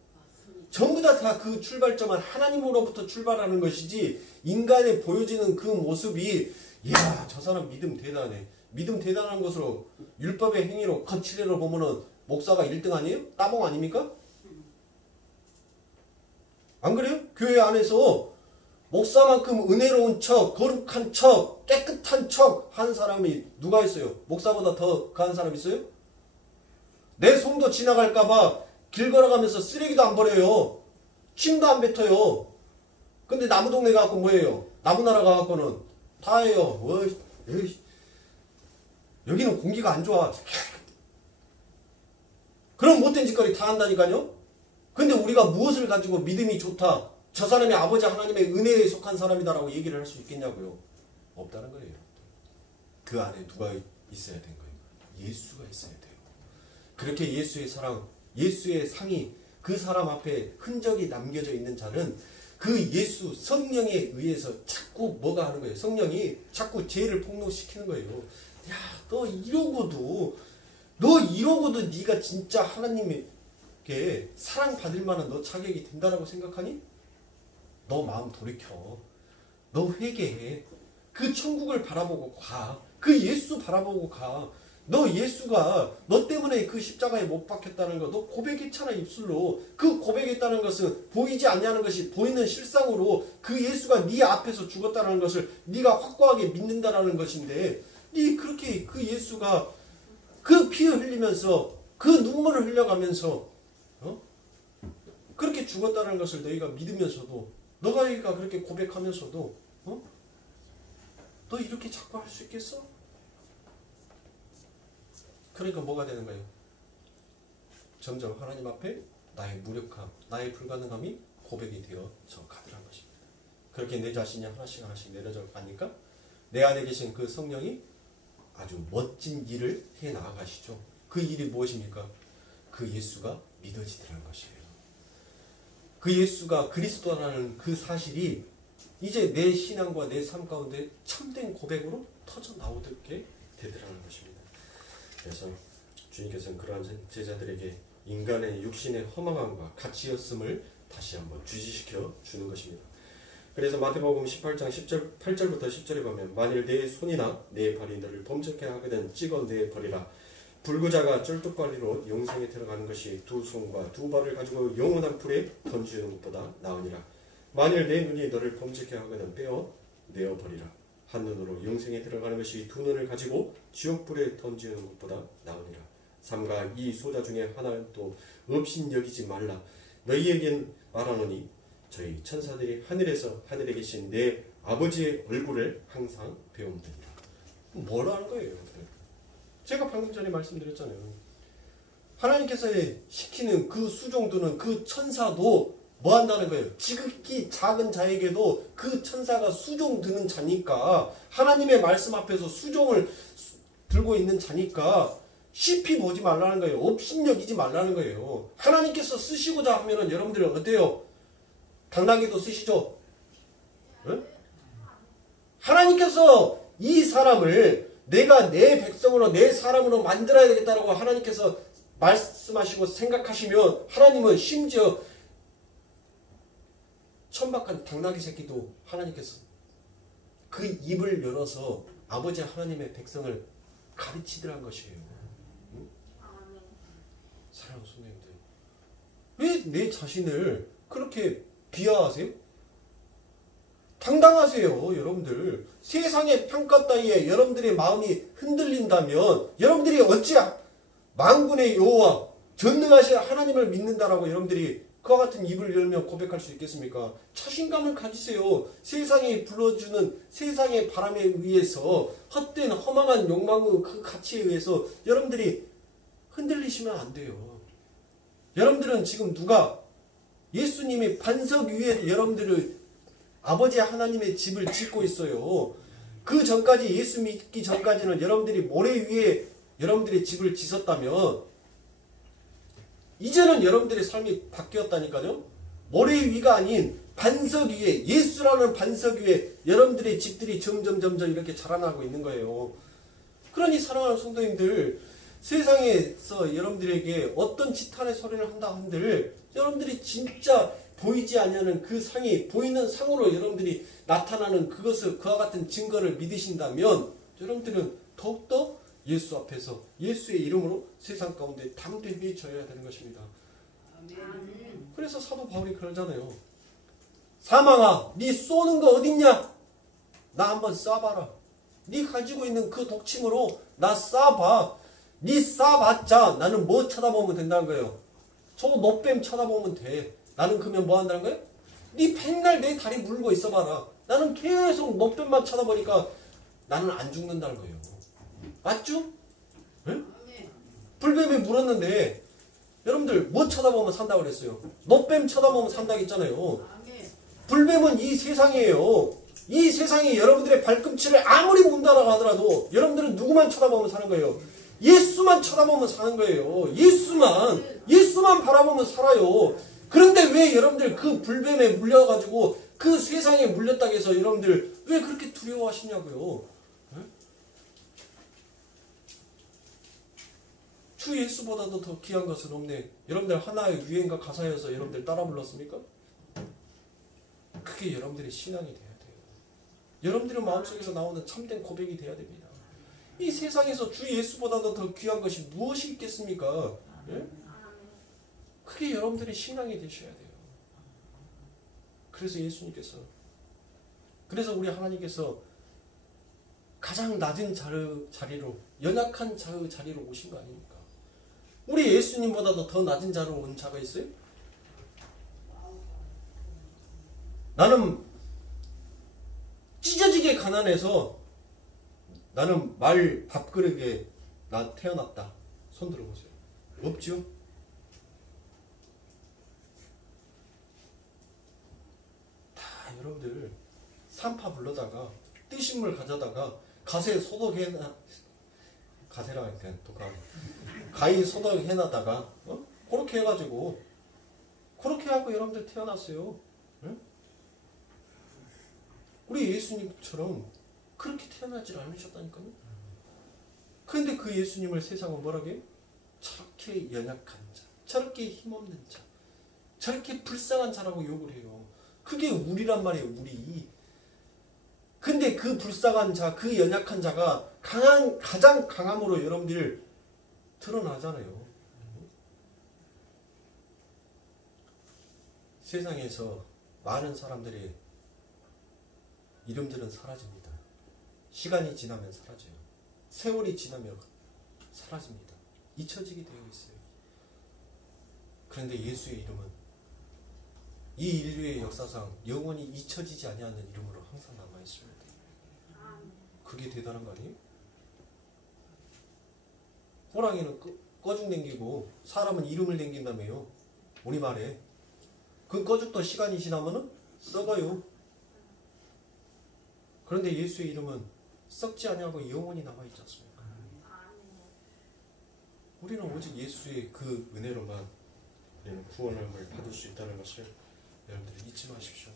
전부 다 그 출발점은 하나님으로부터 출발하는 것이지 인간에 보여지는 그 모습이 이야 저 사람 믿음 대단해. 믿음 대단한 것으로 율법의 행위로 거칠애로 보면은 목사가 1등 아니에요? 따봉 아닙니까? 안 그래요? 교회 안에서 목사만큼 은혜로운 척, 거룩한 척, 깨끗한 척 하는 사람이 누가 있어요? 목사보다 더 가한 사람 있어요? 내 송도 지나갈까봐 길 걸어가면서 쓰레기도 안 버려요. 침도 안 뱉어요. 근데 나무 동네 가갖고 뭐예요? 나무나라 가갖고는 다 해요. 여기는 공기가 안 좋아. 그런 못된 짓거리 다 한다니까요? 근데 우리가 무엇을 가지고 믿음이 좋다. 저 사람이 아버지 하나님의 은혜에 속한 사람이다라고 얘기를 할 수 있겠냐고요. 없다는 거예요. 그 안에 누가 있어야 되는 거예요? 예수가 있어야 돼요. 그렇게 예수의 사랑, 예수의 상이 그 사람 앞에 흔적이 남겨져 있는 자는 그 예수 성령에 의해서 자꾸 뭐가 하는 거예요? 성령이 자꾸 죄를 폭로시키는 거예요. 야, 너 이러고도 네가 진짜 하나님께 사랑받을 만한 너 자격이 된다라고 생각하니? 너 마음 돌이켜. 너 회개해. 그 천국을 바라보고 가. 그 예수 바라보고 가. 너 예수가 너 때문에 그 십자가에 못 박혔다는 거 너 고백했잖아, 입술로. 그 고백했다는 것은 보이지 않냐는 것이 보이는 실상으로 그 예수가 네 앞에서 죽었다는 것을 네가 확고하게 믿는다라는 것인데, 네 그렇게 그 예수가 그 피 흘리면서 그 눈물을 흘려가면서 그렇게 죽었다는 것을 너희가 믿으면서도, 너가 그렇게 고백하면서도 너 이렇게 자꾸 할 수 있겠어? 그러니까 뭐가 되는 거예요? 점점 하나님 앞에 나의 무력함, 나의 불가능함이 고백이 되어져 가더란 것입니다. 그렇게 내 자신이 하나씩 하나씩 내려져 가니까 내 안에 계신 그 성령이 아주 멋진 일을 해 나가시죠. 그 일이 무엇입니까? 그 예수가 믿어지더라는 것이에요. 그 예수가 그리스도라는 그 사실이 이제 내 신앙과 내 삶 가운데 참된 고백으로 터져 나오게 되더라는 것입니다. 그래서 주님께서는 그러한 제자들에게 인간의 육신의 허망함과 가치였음을 다시 한번 주지시켜 주는 것입니다. 그래서 마태복음 18장 8절부터 10절에 보면 만일 내 손이나 내 발이 너를 범죄케 하거든 찍어내버리라. 불구자가 쩔뚝발리로 영생에 들어가는 것이 두 손과 두 발을 가지고 영원한 불에 던지는 것보다 나으니라. 만일 내 눈이 너를 범죄케 하거든 빼어내어버리라. 한눈으로 영생에 들어가는 것이 두 눈을 가지고 지옥불에 던지는 것보다 나으니라. 삼가 이 소자 중에 하나도 업신여기지 말라. 너희에겐 말하노니 저희 천사들이 하늘에 계신 내 아버지의 얼굴을 항상 배움되리라. 뭐라는 거예요? 제가 방금 전에 말씀드렸잖아요. 하나님께서 시키는 그 수종두는 그 천사도 뭐 한다는 거예요? 지극히 작은 자에게도 그 천사가 수종 드는 자니까, 하나님의 말씀 앞에서 수종을 들고 있는 자니까 쉽이 보지 말라는 거예요. 업신여기지 말라는 거예요. 하나님께서 쓰시고자 하면은 여러분들은 어때요? 당나귀도 쓰시죠? 응? 하나님께서 이 사람을 내가 내 백성으로 내 사람으로 만들어야 되겠다라고 하나님께서 말씀하시고 생각하시면 하나님은 심지어 천박한 당나귀 새끼도 하나님께서 그 입을 열어서 아버지 하나님의 백성을 가르치더란 것이에요. 응? 사랑하는 성도님들, 왜 내 자신을 그렇게 비하하세요? 당당하세요. 여러분들 세상의 평가 따위에 여러분들의 마음이 흔들린다면 여러분들이 어찌 만군의 여호와 전능하신 하나님을 믿는다라고 여러분들이 그와 같은 입을 열며 고백할 수 있겠습니까? 자신감을 가지세요. 세상이 불러주는 세상의 바람에 의해서 헛된 허망한 욕망의 그 가치에 의해서 여러분들이 흔들리시면 안 돼요. 여러분들은 지금 누가 예수님이 반석 위에 여러분들을 아버지 하나님의 집을 짓고 있어요. 그 전까지 예수 믿기 전까지는 여러분들이 모래 위에 여러분들의 집을 짓었다면 이제는 여러분들의 삶이 바뀌었다니까요. 모래 위가 아닌 반석 위에, 예수라는 반석 위에 여러분들의 집들이 점점 이렇게 자라나고 있는 거예요. 그러니 사랑하는 성도님들, 세상에서 여러분들에게 어떤 지탄의 소리를 한다 한들 여러분들이 진짜 보이지 않는 그 상이 보이는 상으로 여러분들이 나타나는 그것을, 그와 같은 증거를 믿으신다면 여러분들은 더욱더 예수 앞에서 예수의 이름으로 세상 가운데 담대히 져야 되는 것입니다. 아멘. 그래서 사도 바울이 그러잖아요. 사망아, 네 쏘는 거 어딨냐? 나 한번 쏴봐라. 네 가지고 있는 그 독침으로 나 쏴봐. 네 쏴봤자 나는 뭐 쳐다보면 된다는 거예요. 저 노뱀 쳐다보면 돼. 나는 그러면 뭐 한다는 거예요? 네 맨날 내 다리 물고 있어봐라. 나는 계속 노뱀만 쳐다보니까 나는 안 죽는다는 거예요. 맞죠? 네? 불뱀에 물었는데 여러분들 뭐 쳐다보면 산다고 그랬어요? 노뱀 쳐다보면 산다고 했잖아요. 불뱀은 이 세상이에요. 이 세상이 여러분들의 발꿈치를 아무리 문다라고 하더라도 여러분들은 누구만 쳐다보면 사는 거예요? 예수만 쳐다보면 사는 거예요. 예수만 바라보면 살아요. 그런데 왜 여러분들 그 불뱀에 물려가지고 그 세상에 물렸다고 해서 여러분들 왜 그렇게 두려워하시냐고요? 주 예수보다도 더 귀한 것은 없네. 여러분들 하나의 유행과 가사여서 여러분들 따라 불렀습니까? 그게 여러분들의 신앙이 돼야 돼요. 여러분들의 마음속에서 나오는 참된 고백이 돼야 됩니다. 이 세상에서 주 예수보다도 더 귀한 것이 무엇이 있겠습니까? 예? 그게 여러분들의 신앙이 되셔야 돼요. 그래서 예수님께서, 그래서 우리 하나님께서 가장 낮은 자리로, 연약한 자의 자리로 오신 거 아닙니까? 우리 예수님보다도 더 낮은 자리로 온 자가 있어요? 나는 찢어지게 가난해서 나는 말 밥그릇에 나 태어났다. 손 들어보세요. 없죠? 다 여러분들 산파 불러다가 뜨신 물 가져다가 가세 소독해나, 가세라 하니까 독하네. 가위 소독해놔다가 그렇게 해가지고 그렇게 하고 여러분들 태어났어요. 응? 우리 예수님처럼 그렇게 태어나지 않으셨다니까요. 그런데 그 예수님을 세상은 뭐라게? 저렇게 연약한 자, 저렇게 힘없는 자, 저렇게 불쌍한 자라고 욕을 해요. 그게 우리란 말이에요. 우리. 근데 그 불쌍한 자, 그 연약한 자가 가장 강함으로 여러분들 드러나잖아요. 세상에서 많은 사람들의 이름들은 사라집니다. 시간이 지나면 사라져요. 세월이 지나면 사라집니다. 잊혀지게 되어 있어요. 그런데 예수의 이름은 이 인류의 역사상 영원히 잊혀지지 아니하는 이름으로 항상 남아있습니다. 그게 대단한 거 아니에요? 호랑이는 꺼죽 남기고 사람은 이름을 남긴다며요. 우리말에. 그 꺼죽도 시간이 지나면 썩어요. 그런데 예수의 이름은 썩지 아니하고 영원히 남아있지 않습니까? 우리는 오직 예수의 그 은혜로만 구원을 받을 수 있다는 것을 여러분들이 잊지 마십시오.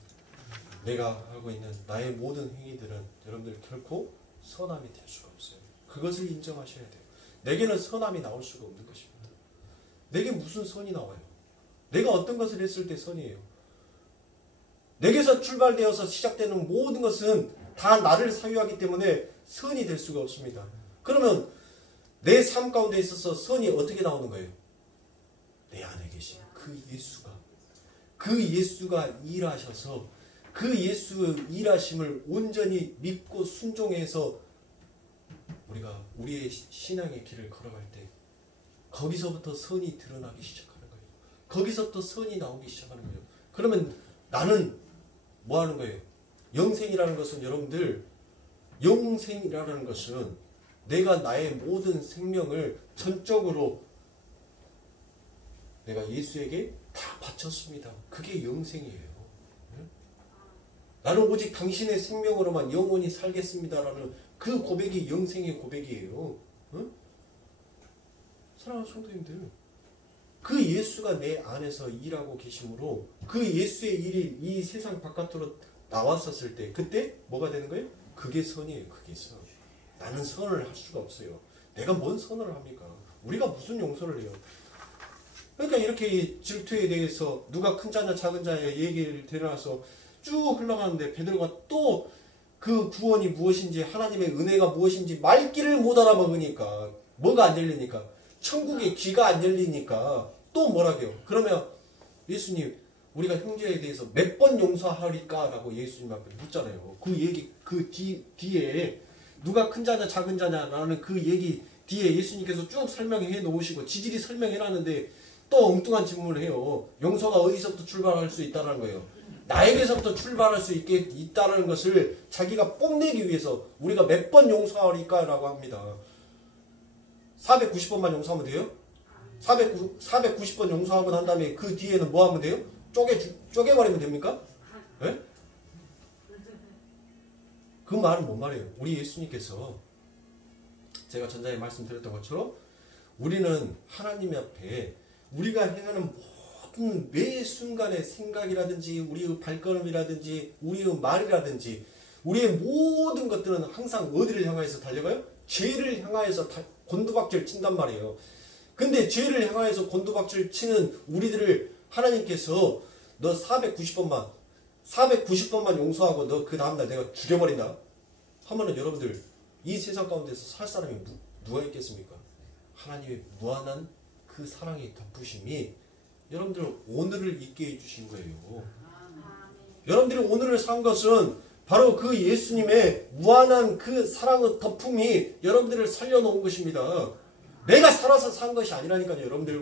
내가 하고 있는 나의 모든 행위들은 여러분들 결코 선함이 될 수가 없어요. 그것을 인정하셔야 돼요. 내게는 선함이 나올 수가 없는 것입니다. 내게 무슨 선이 나와요? 내가 어떤 것을 했을 때 선이에요? 내게서 출발되어서 시작되는 모든 것은 다 나를 사유하기 때문에 선이 될 수가 없습니다. 그러면 내 삶 가운데 있어서 선이 어떻게 나오는 거예요? 내 안에 계신 그 예수가 일하셔서 그 예수의 일하심을 온전히 믿고 순종해서 우리가 우리의 신앙의 길을 걸어갈 때 거기서부터 선이 드러나기 시작하는 거예요. 거기서부터 선이 나오기 시작하는 거예요. 그러면 나는 뭐 하는 거예요? 영생이라는 것은 여러분들, 영생이라는 것은 내가 나의 모든 생명을 전적으로 내가 예수에게 다 바쳤습니다. 그게 영생이에요. 나는 오직 당신의 생명으로만 영원히 살겠습니다라는 그 고백이 영생의 고백이에요. 사랑하는 성도님들, 그 예수가 내 안에서 일하고 계심으로 그 예수의 일이 이 세상 바깥으로 나왔었을 때 그때 뭐가 되는 거예요? 그게 선이에요. 그게 선. 나는 선을 할 수가 없어요. 내가 뭔 선을 합니까? 우리가 무슨 용서를 해요? 그러니까 이렇게 질투에 대해서 누가 큰 자냐 작은 자의 얘기를 데려와서 쭉 흘러가는데 베드로가 또 그 구원이 무엇인지 하나님의 은혜가 무엇인지 말귀를 못 알아먹으니까 뭐가 안 열리니까 천국의 귀가 안 열리니까 또 뭐라고요? 그러면 예수님 우리가 형제에 대해서 몇 번 용서하리까? 라고 예수님 앞에 묻잖아요. 그 얘기 그 뒤에 누가 큰 자냐 작은 자냐라는 그 얘기 뒤에 예수님께서 쭉 설명해 놓으시고 지질이 설명해 놨는데 또 엉뚱한 질문을 해요. 용서가 어디서부터 출발할 수 있다는 거예요. 나에게서부터 출발할 수 있다는 것을 자기가 뽐내기 위해서 우리가 몇 번 용서하리까? 라고 합니다. 490번만 용서하면 돼요? 490번 용서하고 난 다음에 그 뒤에는 뭐 하면 돼요? 쪼개버리면 됩니까? 네? 그 말은 뭔 말이에요? 우리 예수님께서 제가 전자에 말씀드렸던 것처럼 우리는 하나님 앞에 우리가 행하는 모든 매 순간의 생각이라든지 우리의 발걸음이라든지 우리의 말이라든지 우리의 모든 것들은 항상 어디를 향하여서 달려가요? 죄를 향하여서 곤두박질 친단 말이에요. 근데 죄를 향하여서 곤두박질 치는 우리들을 하나님께서 너 490번만 490번만 용서하고 너 그 다음날 내가 죽여버린다 하면은 여러분들 이 세상 가운데서 살 사람이 누가 있겠습니까? 하나님의 무한한 그 사랑의 덮으심이 여러분들 오늘을 있게 해주신 거예요. 여러분들이 오늘을 산 것은 바로 그 예수님의 무한한 그 사랑의 덮음이 여러분들을 살려놓은 것입니다. 내가 살아서 산 것이 아니라니까요. 여러분들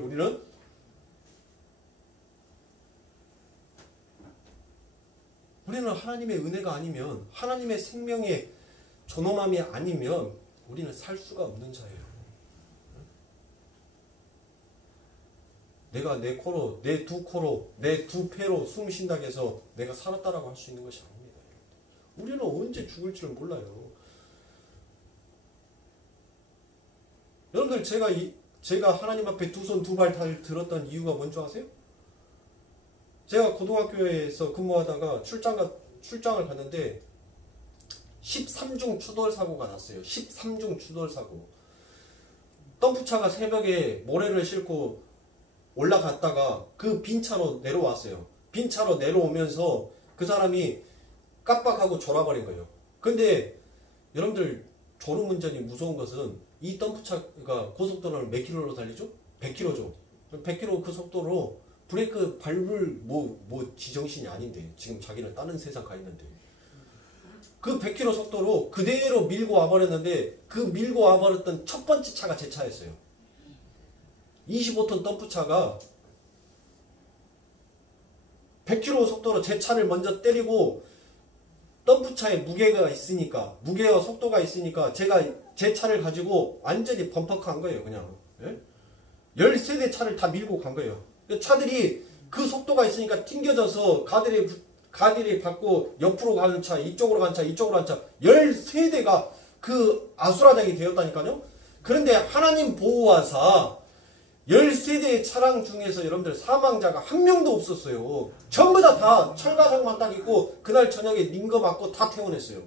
우리는 하나님의 은혜가 아니면 하나님의 생명의 존엄함이 아니면 우리는 살 수가 없는 자예요. 내가 내 코로, 내 두 코로, 내 두 폐로 숨 쉰다고 해서 내가 살았다라고 할 수 있는 것이 아닙니다. 우리는 언제 죽을지를 몰라요. 여러분들 제가 하나님 앞에 두 손 두 발 다 들었던 이유가 뭔지 아세요? 제가 고등학교에서 근무하다가 출장을 갔는데 13중 추돌 사고가 났어요. 13중 추돌 사고. 덤프차가 새벽에 모래를 싣고 올라갔다가 그 빈 차로 내려왔어요. 빈 차로 내려오면서 그 사람이 깜빡하고 졸아버린 거예요. 근데 여러분들 졸음운전이 무서운 것은 이 덤프차가 고속도로를 몇 킬로로 달리죠? 100킬로죠. 100킬로 그 속도로 브레이크 밟을 지정신이 아닌데 지금 자기는 다른 세상 가 있는데 그 100킬로 속도로 그대로 밀고 와버렸는데 그 밀고 와버렸던 첫 번째 차가 제 차였어요. 25톤 덤프차가 100킬로 속도로 제 차를 먼저 때리고 덤프차에 무게와 속도가 있으니까 제가 제 차를 가지고 완전히 범퍼한 거예요. 그냥 13대 차를 다 밀고 간 거예요. 차들이 그 속도가 있으니까 튕겨져서 가드레일 받고 옆으로 가는 차, 이쪽으로 가는 차, 이쪽으로 가는 차 13대가 그 아수라장이 되었다니까요. 그런데 하나님 보호하사 13대의 차량 중에서 여러분들 사망자가 한 명도 없었어요. 전부 다 철가상만 딱 있고 그날 저녁에 링거 맞고 다 퇴원했어요.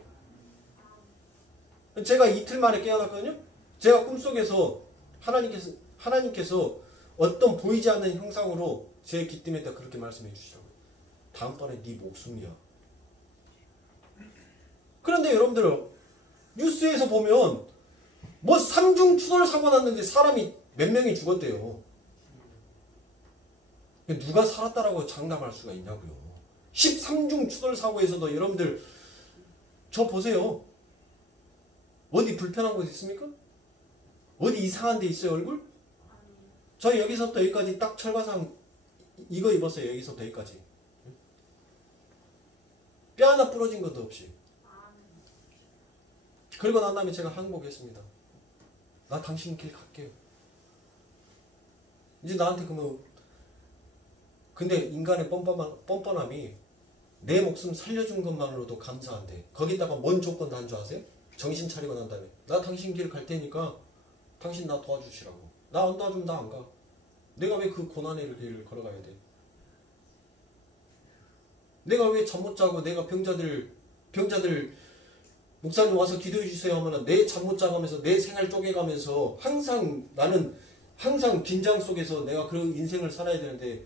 제가 이틀 만에 깨어났거든요. 제가 꿈속에서 하나님께서 어떤 보이지 않는 형상으로 제 귀뜸에다 그렇게 말씀해 주시라고요. 다음번에 네 목숨이야. 그런데 여러분들 뉴스에서 보면 뭐 3중 추돌 사고 났는데 사람이 몇 명이 죽었대요. 누가 살았다라고 장담할 수가 있냐고요. 13중 추돌 사고에서도 여러분들 저 보세요. 어디 불편한 곳 있습니까? 어디 이상한 데 있어요 얼굴? 저 여기서부터 여기까지 딱 철과상 이거 입었어요. 여기서부터 여기까지. 뼈 하나 부러진 것도 없이. 그리고 난 다음에 제가 항복했습니다. 나 당신 길 갈게요. 이제 나한테 그러면 근데 인간의 뻔뻔함이 내 목숨 살려준 것만으로도 감사한데 거기다가 뭔 조건 난 줄 아세요? 정신 차리고 난 다음에 나 당신 길 갈 테니까 당신 나 도와주시라고. 나 안 도와주면 나 안 가. 내가 왜 그 고난의 길을 걸어가야 돼? 내가 왜 잠 못 자고 내가 병자들 목사님 와서 기도해 주세요 하면은 내 잠 못 자가면서 내 생활 쪼개가면서 나는 항상 긴장 속에서 내가 그 인생을 살아야 되는데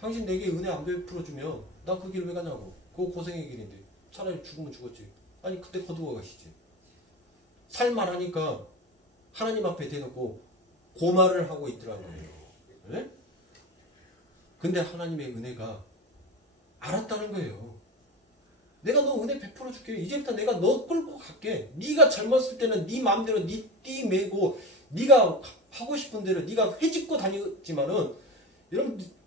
당신 내게 은혜 안 베풀어주면 나 그 길 왜 가냐고. 그거 고생의 길인데 차라리 죽으면 죽었지. 아니 그때 거두어 가시지. 살만하니까 하나님 앞에 대놓고 고말을 하고 있더라고요. 네? 근데 하나님의 은혜가 알았다는 거예요. 내가 너 은혜 베풀어 줄게. 이제부터 내가 너 끌고 갈게. 네가 젊었을 때는 네 마음대로 네 띠 메고 네가 하고 싶은 대로 네가 회집고 다녔지만은 여러분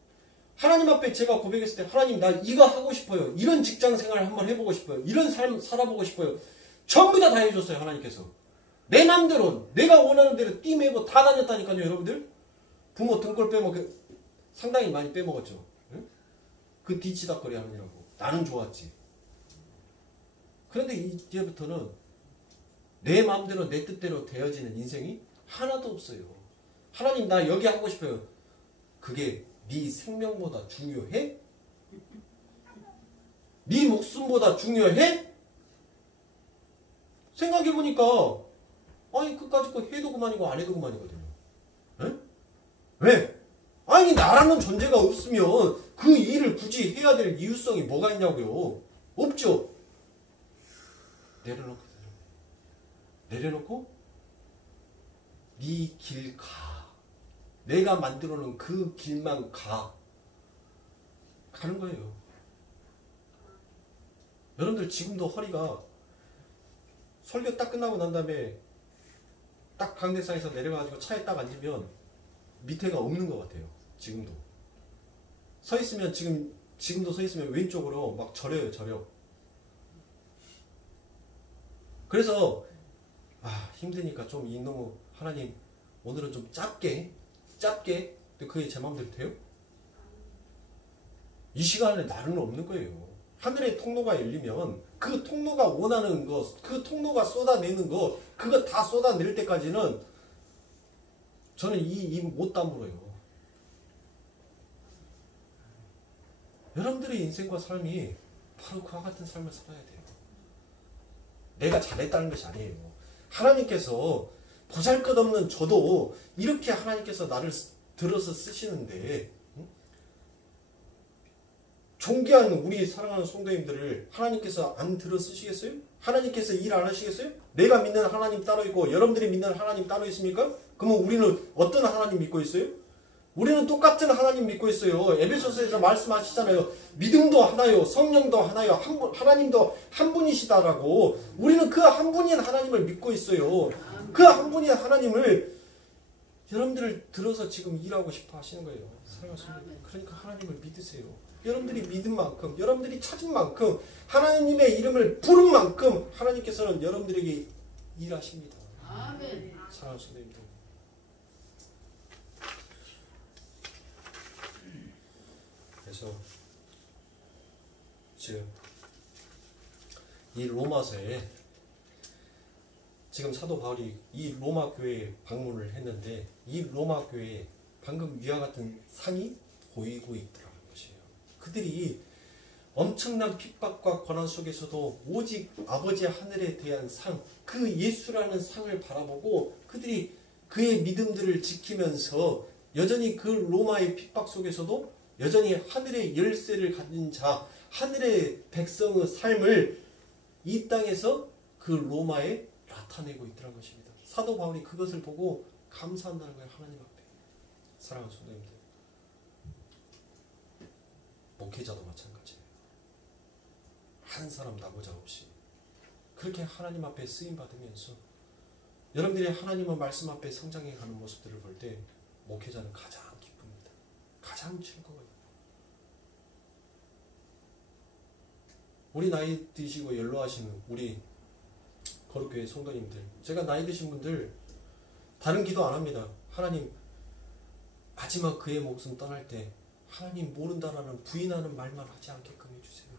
하나님 앞에 제가 고백했을 때 하나님 나 이거 하고 싶어요. 이런 직장 생활 한번 해보고 싶어요. 이런 삶 살아보고 싶어요. 전부 다 해줬어요. 하나님께서. 내 마음대로 내가 원하는 대로 띠 메고 다 다녔다니까요. 여러분들. 부모 등골 빼먹고 상당히 많이 빼먹었죠. 응? 그 뒤치다거리 하느라고. 나는 좋았지. 그런데 이제부터는 내 마음대로 내 뜻대로 되어지는 인생이 하나도 없어요. 하나님 나 여기 하고 싶어요. 그게 네 생명보다 중요해? 네 목숨보다 중요해? 생각해보니까 아니 그까짓 거 해도 그만이고 안 해도 그만이거든요. 에? 왜? 아니 나라는 존재가 없으면 그 일을 굳이 해야 될 이유성이 뭐가 있냐고요. 없죠. 내려놓고 네 길 가. 내가 만들어 놓은 그 길만 가는 거예요. 여러분들 지금도 허리가 설교 딱 끝나고 난 다음에 딱 강대상에서 내려가지고 차에 딱 앉으면 밑에가 없는 것 같아요. 지금도 서 있으면 지금도 서 있으면 왼쪽으로 막 저려요. 그래서 힘드니까 좀 이놈의 하나님 오늘은 좀 짧게 근데 그게 제 마음대로 돼요? 이 시간에 나는 없는 거예요. 하늘의 통로가 열리면 그 통로가 원하는 거, 그 통로가 쏟아내는 거, 그거 다 쏟아낼 때까지는 저는 이 입 못 다물어요. 여러분들의 인생과 삶이 바로 그와 같은 삶을 살아야 돼요. 내가 잘했다는 것이 아니에요. 하나님께서 보잘것없는 저도 이렇게 하나님께서 나를 들어서 쓰시는데, 존귀한 우리 사랑하는 성도님들을 하나님께서 안 들어 쓰시겠어요? 하나님께서 일 안 하시겠어요? 내가 믿는 하나님 따로 있고 여러분들이 믿는 하나님 따로 있습니까? 그러면 우리는 어떤 하나님 믿고 있어요? 우리는 똑같은 하나님 믿고 있어요. 에베소서에서 말씀하시잖아요. 믿음도 하나요, 성령도 하나요, 하나님도 한 분이시다라고. 우리는 그 한 분인 하나님을 믿고 있어요. 그 한 분인 하나님을 여러분들을 들어서 지금 일하고 싶어 하시는 거예요. 그러니까 하나님을 믿으세요. 여러분들이 믿은 만큼, 여러분들이 찾은 만큼, 하나님의 이름을 부른 만큼 하나님께서는 여러분들에게 일하십니다. 아멘. 사랑하는 성도님들. 그래서 지금 이 로마서에 지금 사도 바울이 이 로마 교회에 방문을 했는데 이 로마 교회에 방금 위와 같은 상이 보이고 있더라고요. 그들이 엄청난 핍박과 고난 속에서도 오직 아버지 하늘에 대한 상, 그 예수라는 상을 바라보고 그들이 그의 믿음들을 지키면서 여전히 그 로마의 핍박 속에서도 여전히 하늘의 열쇠를 가진 자, 하늘의 백성의 삶을 이 땅에서 그 로마에 나타내고 있더라는 것입니다. 사도 바울이 그것을 보고 감사한다는 거예요. 하나님 앞에. 사랑하는 성도님들. 목회자도 마찬가지예요. 한 사람 나고자 없이 그렇게 하나님 앞에 쓰임 받으면서 여러분들이 하나님의 말씀 앞에 성장해 가는 모습들을 볼 때 목회자는 가장 기쁩니다. 가장 즐거워요. 우리 나이 드시고 연로하시는 우리 거룩교회 성도님들, 제가 나이 드신 분들 다른 기도 안 합니다. 하나님 마지막 그의 목숨 떠날 때 하나님 모른다라는 부인하는 말만 하지 않게끔 해주세요.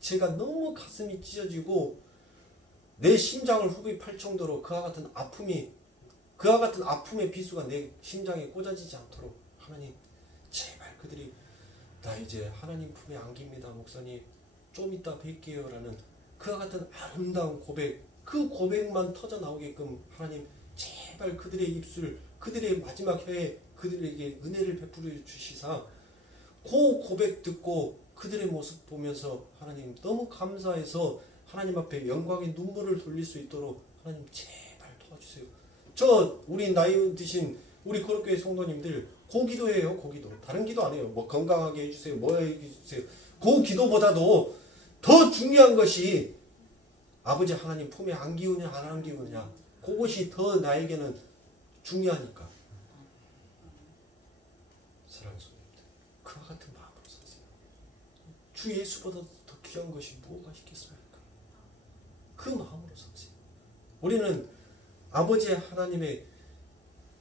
제가 너무 가슴이 찢어지고 내 심장을 후비팔 정도로 그와 같은 아픔의 비수가 내 심장에 꽂아지지 않도록 하나님 제발 그들이 나 이제 하나님 품에 안깁니다 목사님 좀 이따 뵐게요 라는 그와 같은 아름다운 고백, 그 고백만 터져 나오게끔 하나님 제발 그들의 입술, 그들의 마지막 해에 그들에게 은혜를 베풀어 주시사 그 고백 듣고 그들의 모습 보면서 하나님 너무 감사해서 하나님 앞에 영광의 눈물을 돌릴 수 있도록 하나님 제발 도와주세요. 저 우리 나이 드신 우리 거룩교회 성도님들 그 기도해요. 그 기도. 다른 기도 안 해요. 뭐 건강하게 해주세요. 뭐 해주세요. 그 기도보다도 더 중요한 것이 아버지 하나님 품에 안기우냐 안 안기우냐 그것이 더 나에게는 중요하니까. 사랑하는 성도님들 그와 같은 마음으로 사세요. 주 예수보다 더 귀한 것이 뭐가 있겠습니까? 그 마음으로 사세요. 우리는 아버지 하나님의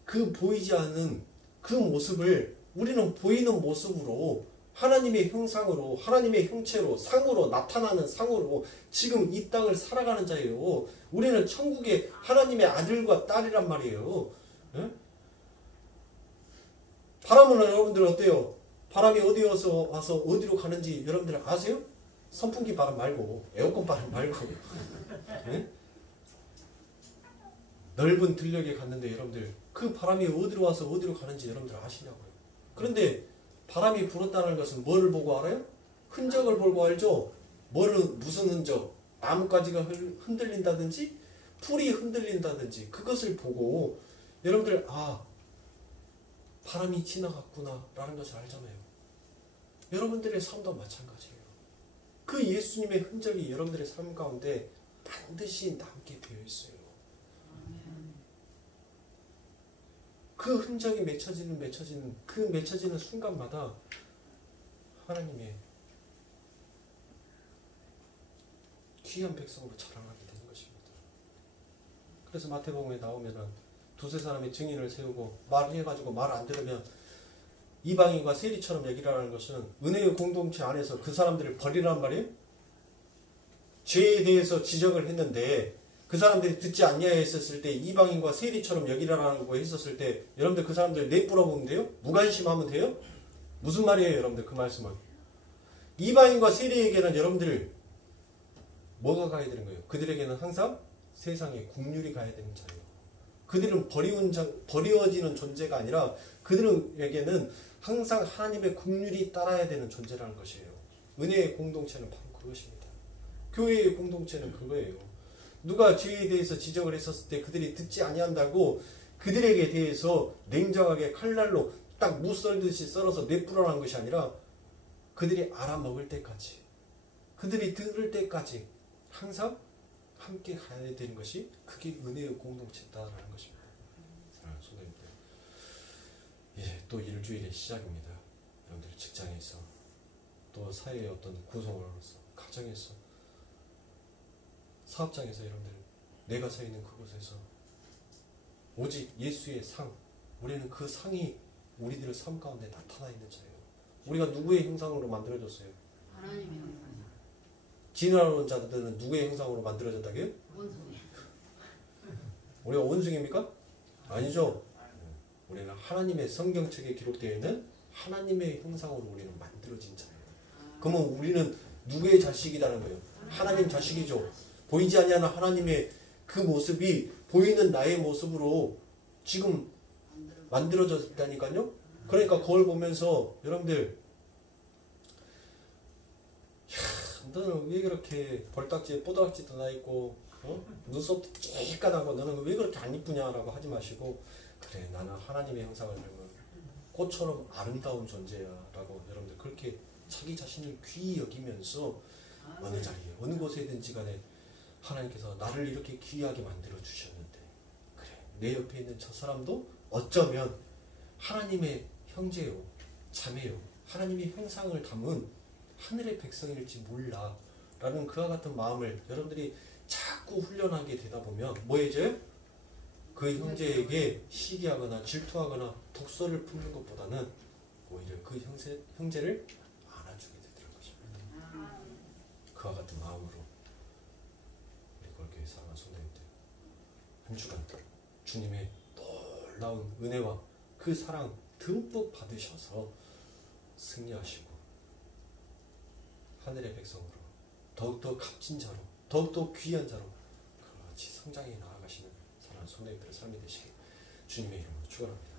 그 보이지 않는 그 모습을 우리는 보이는 모습으로 하나님의 형상으로 하나님의 형체로 상으로 나타나는 상으로 지금 이 땅을 살아가는 자예요. 우리는 천국의 하나님의 아들과 딸이란 말이에요. 에? 바람은 여러분들 어때요? 바람이 어디 와서 어디로 가는지 여러분들 아세요? 선풍기 바람 말고 에어컨 바람 말고 에? 넓은 들녘에 갔는데 여러분들 그 바람이 어디로 와서 어디로 가는지 여러분들 아시냐고요? 그런데 바람이 불었다는 것은 뭐를 보고 알아요? 흔적을 보고 알죠? 무슨 흔적? 나뭇가지가 흔들린다든지 풀이 흔들린다든지 그것을 보고 여러분들 바람이 지나갔구나 라는 것을 알잖아요. 여러분들의 삶도 마찬가지예요. 그 예수님의 흔적이 여러분들의 삶 가운데 반드시 남게 되어 있어요. 그 흔적이 맺혀지는 순간마다 하나님의 귀한 백성으로 자라나게 되는 것입니다. 그래서 마태복음에 나오면은 두세 사람의 증인을 세우고 말을 해가지고 말 안 들으면 이방인과 세리처럼 여기라는 것은 은혜의 공동체 안에서 그 사람들을 버리란 말이에요. 죄에 대해서 지적을 했는데 그 사람들이 듣지 아니하였을 때 이방인과 세리처럼 여기라는 거 했었을 때 여러분들 그 사람들 내뿌려 보면 돼요? 무관심하면 돼요? 무슨 말이에요 여러분들 그 말씀은? 이방인과 세리에게는 여러분들 뭐가 가야 되는 거예요? 그들에게는 항상 세상에 국률이 가야 되는 자예요. 그들은 버려지는 존재가 아니라 그들에게는 항상 하나님의 국률이 따라야 되는 존재라는 것이에요. 은혜의 공동체는 바로 그것입니다. 교회의 공동체는 그거예요. 누가 죄에 대해서 지적을 했었을 때 그들이 듣지 아니한다고 그들에게 대해서 냉정하게 칼날로 딱 무 썰듯이 썰어서 내뿌려라는 것이 아니라 그들이 알아먹을 때까지 그들이 들을 때까지 항상 함께 가야 되는 것이 그게 은혜의 공동체다라는 것입니다. 사랑하는 성도님들, 이제 또 일주일의 시작입니다. 여러분들 직장에서 또 사회의 어떤 구성원으로서 가정에서 사업장에서 여러분들 내가 서 있는 그곳에서 오직 예수의 상, 우리는 그 상이 우리들의 삶 가운데 나타나 있는 자예요. 우리가 누구의 형상으로 만들어졌어요? 하나님의 형상이요. 진화론 자들은 누구의 형상으로 만들어졌다고요? 원숭이. 우리가 원숭이입니까? 아니죠. 우리는 하나님의 성경책에 기록되어 있는 하나님의 형상으로 우리는 만들어진 자예요. 그러면 우리는 누구의 자식이라는 거예요? 하나님 자식이죠. 보이지 아니하는 하나님의 그 모습이 보이는 나의 모습으로 지금 만들어졌다니까요. 그러니까 그걸 보면서 여러분들 너는 왜 그렇게 벌딱지에 뽀드락지도 나있고 눈썹도 쬐까하고 너는 왜 그렇게 안 이쁘냐라고 하지 마시고 그래 나는 하나님의 형상을 닮은 꽃처럼 아름다운 존재야 라고 여러분들 그렇게 자기 자신을 귀히 여기면서 어느 자리에 어느 곳에든지 간에 하나님께서 나를 이렇게 귀하게 만들어 주셨는데 그래 내 옆에 있는 저 사람도 어쩌면 하나님의 형제요 자매요 하나님의 형상을 담은 하늘의 백성일지 몰라 라는 그와 같은 마음을 여러분들이 자꾸 훈련하게 되다 보면 뭐 해져요? 그 형제에게 시기하거나 질투하거나 독서를 품는 것보다는 오히려 그 형제를 안아주게 되더라는 것입니다. 그와 같은 마음으로 우리 골교회 사랑하는 성도님들 한 주간 주님의 놀라운 은혜와 그 사랑 듬뿍 받으셔서 승리하시고 하늘의 백성으로 더욱더 값진 자로 더욱더 귀한 자로 같이 성장해 나아가시는 사랑하는 성도님들의 삶이 되시길 주님의 이름으로 축원합니다.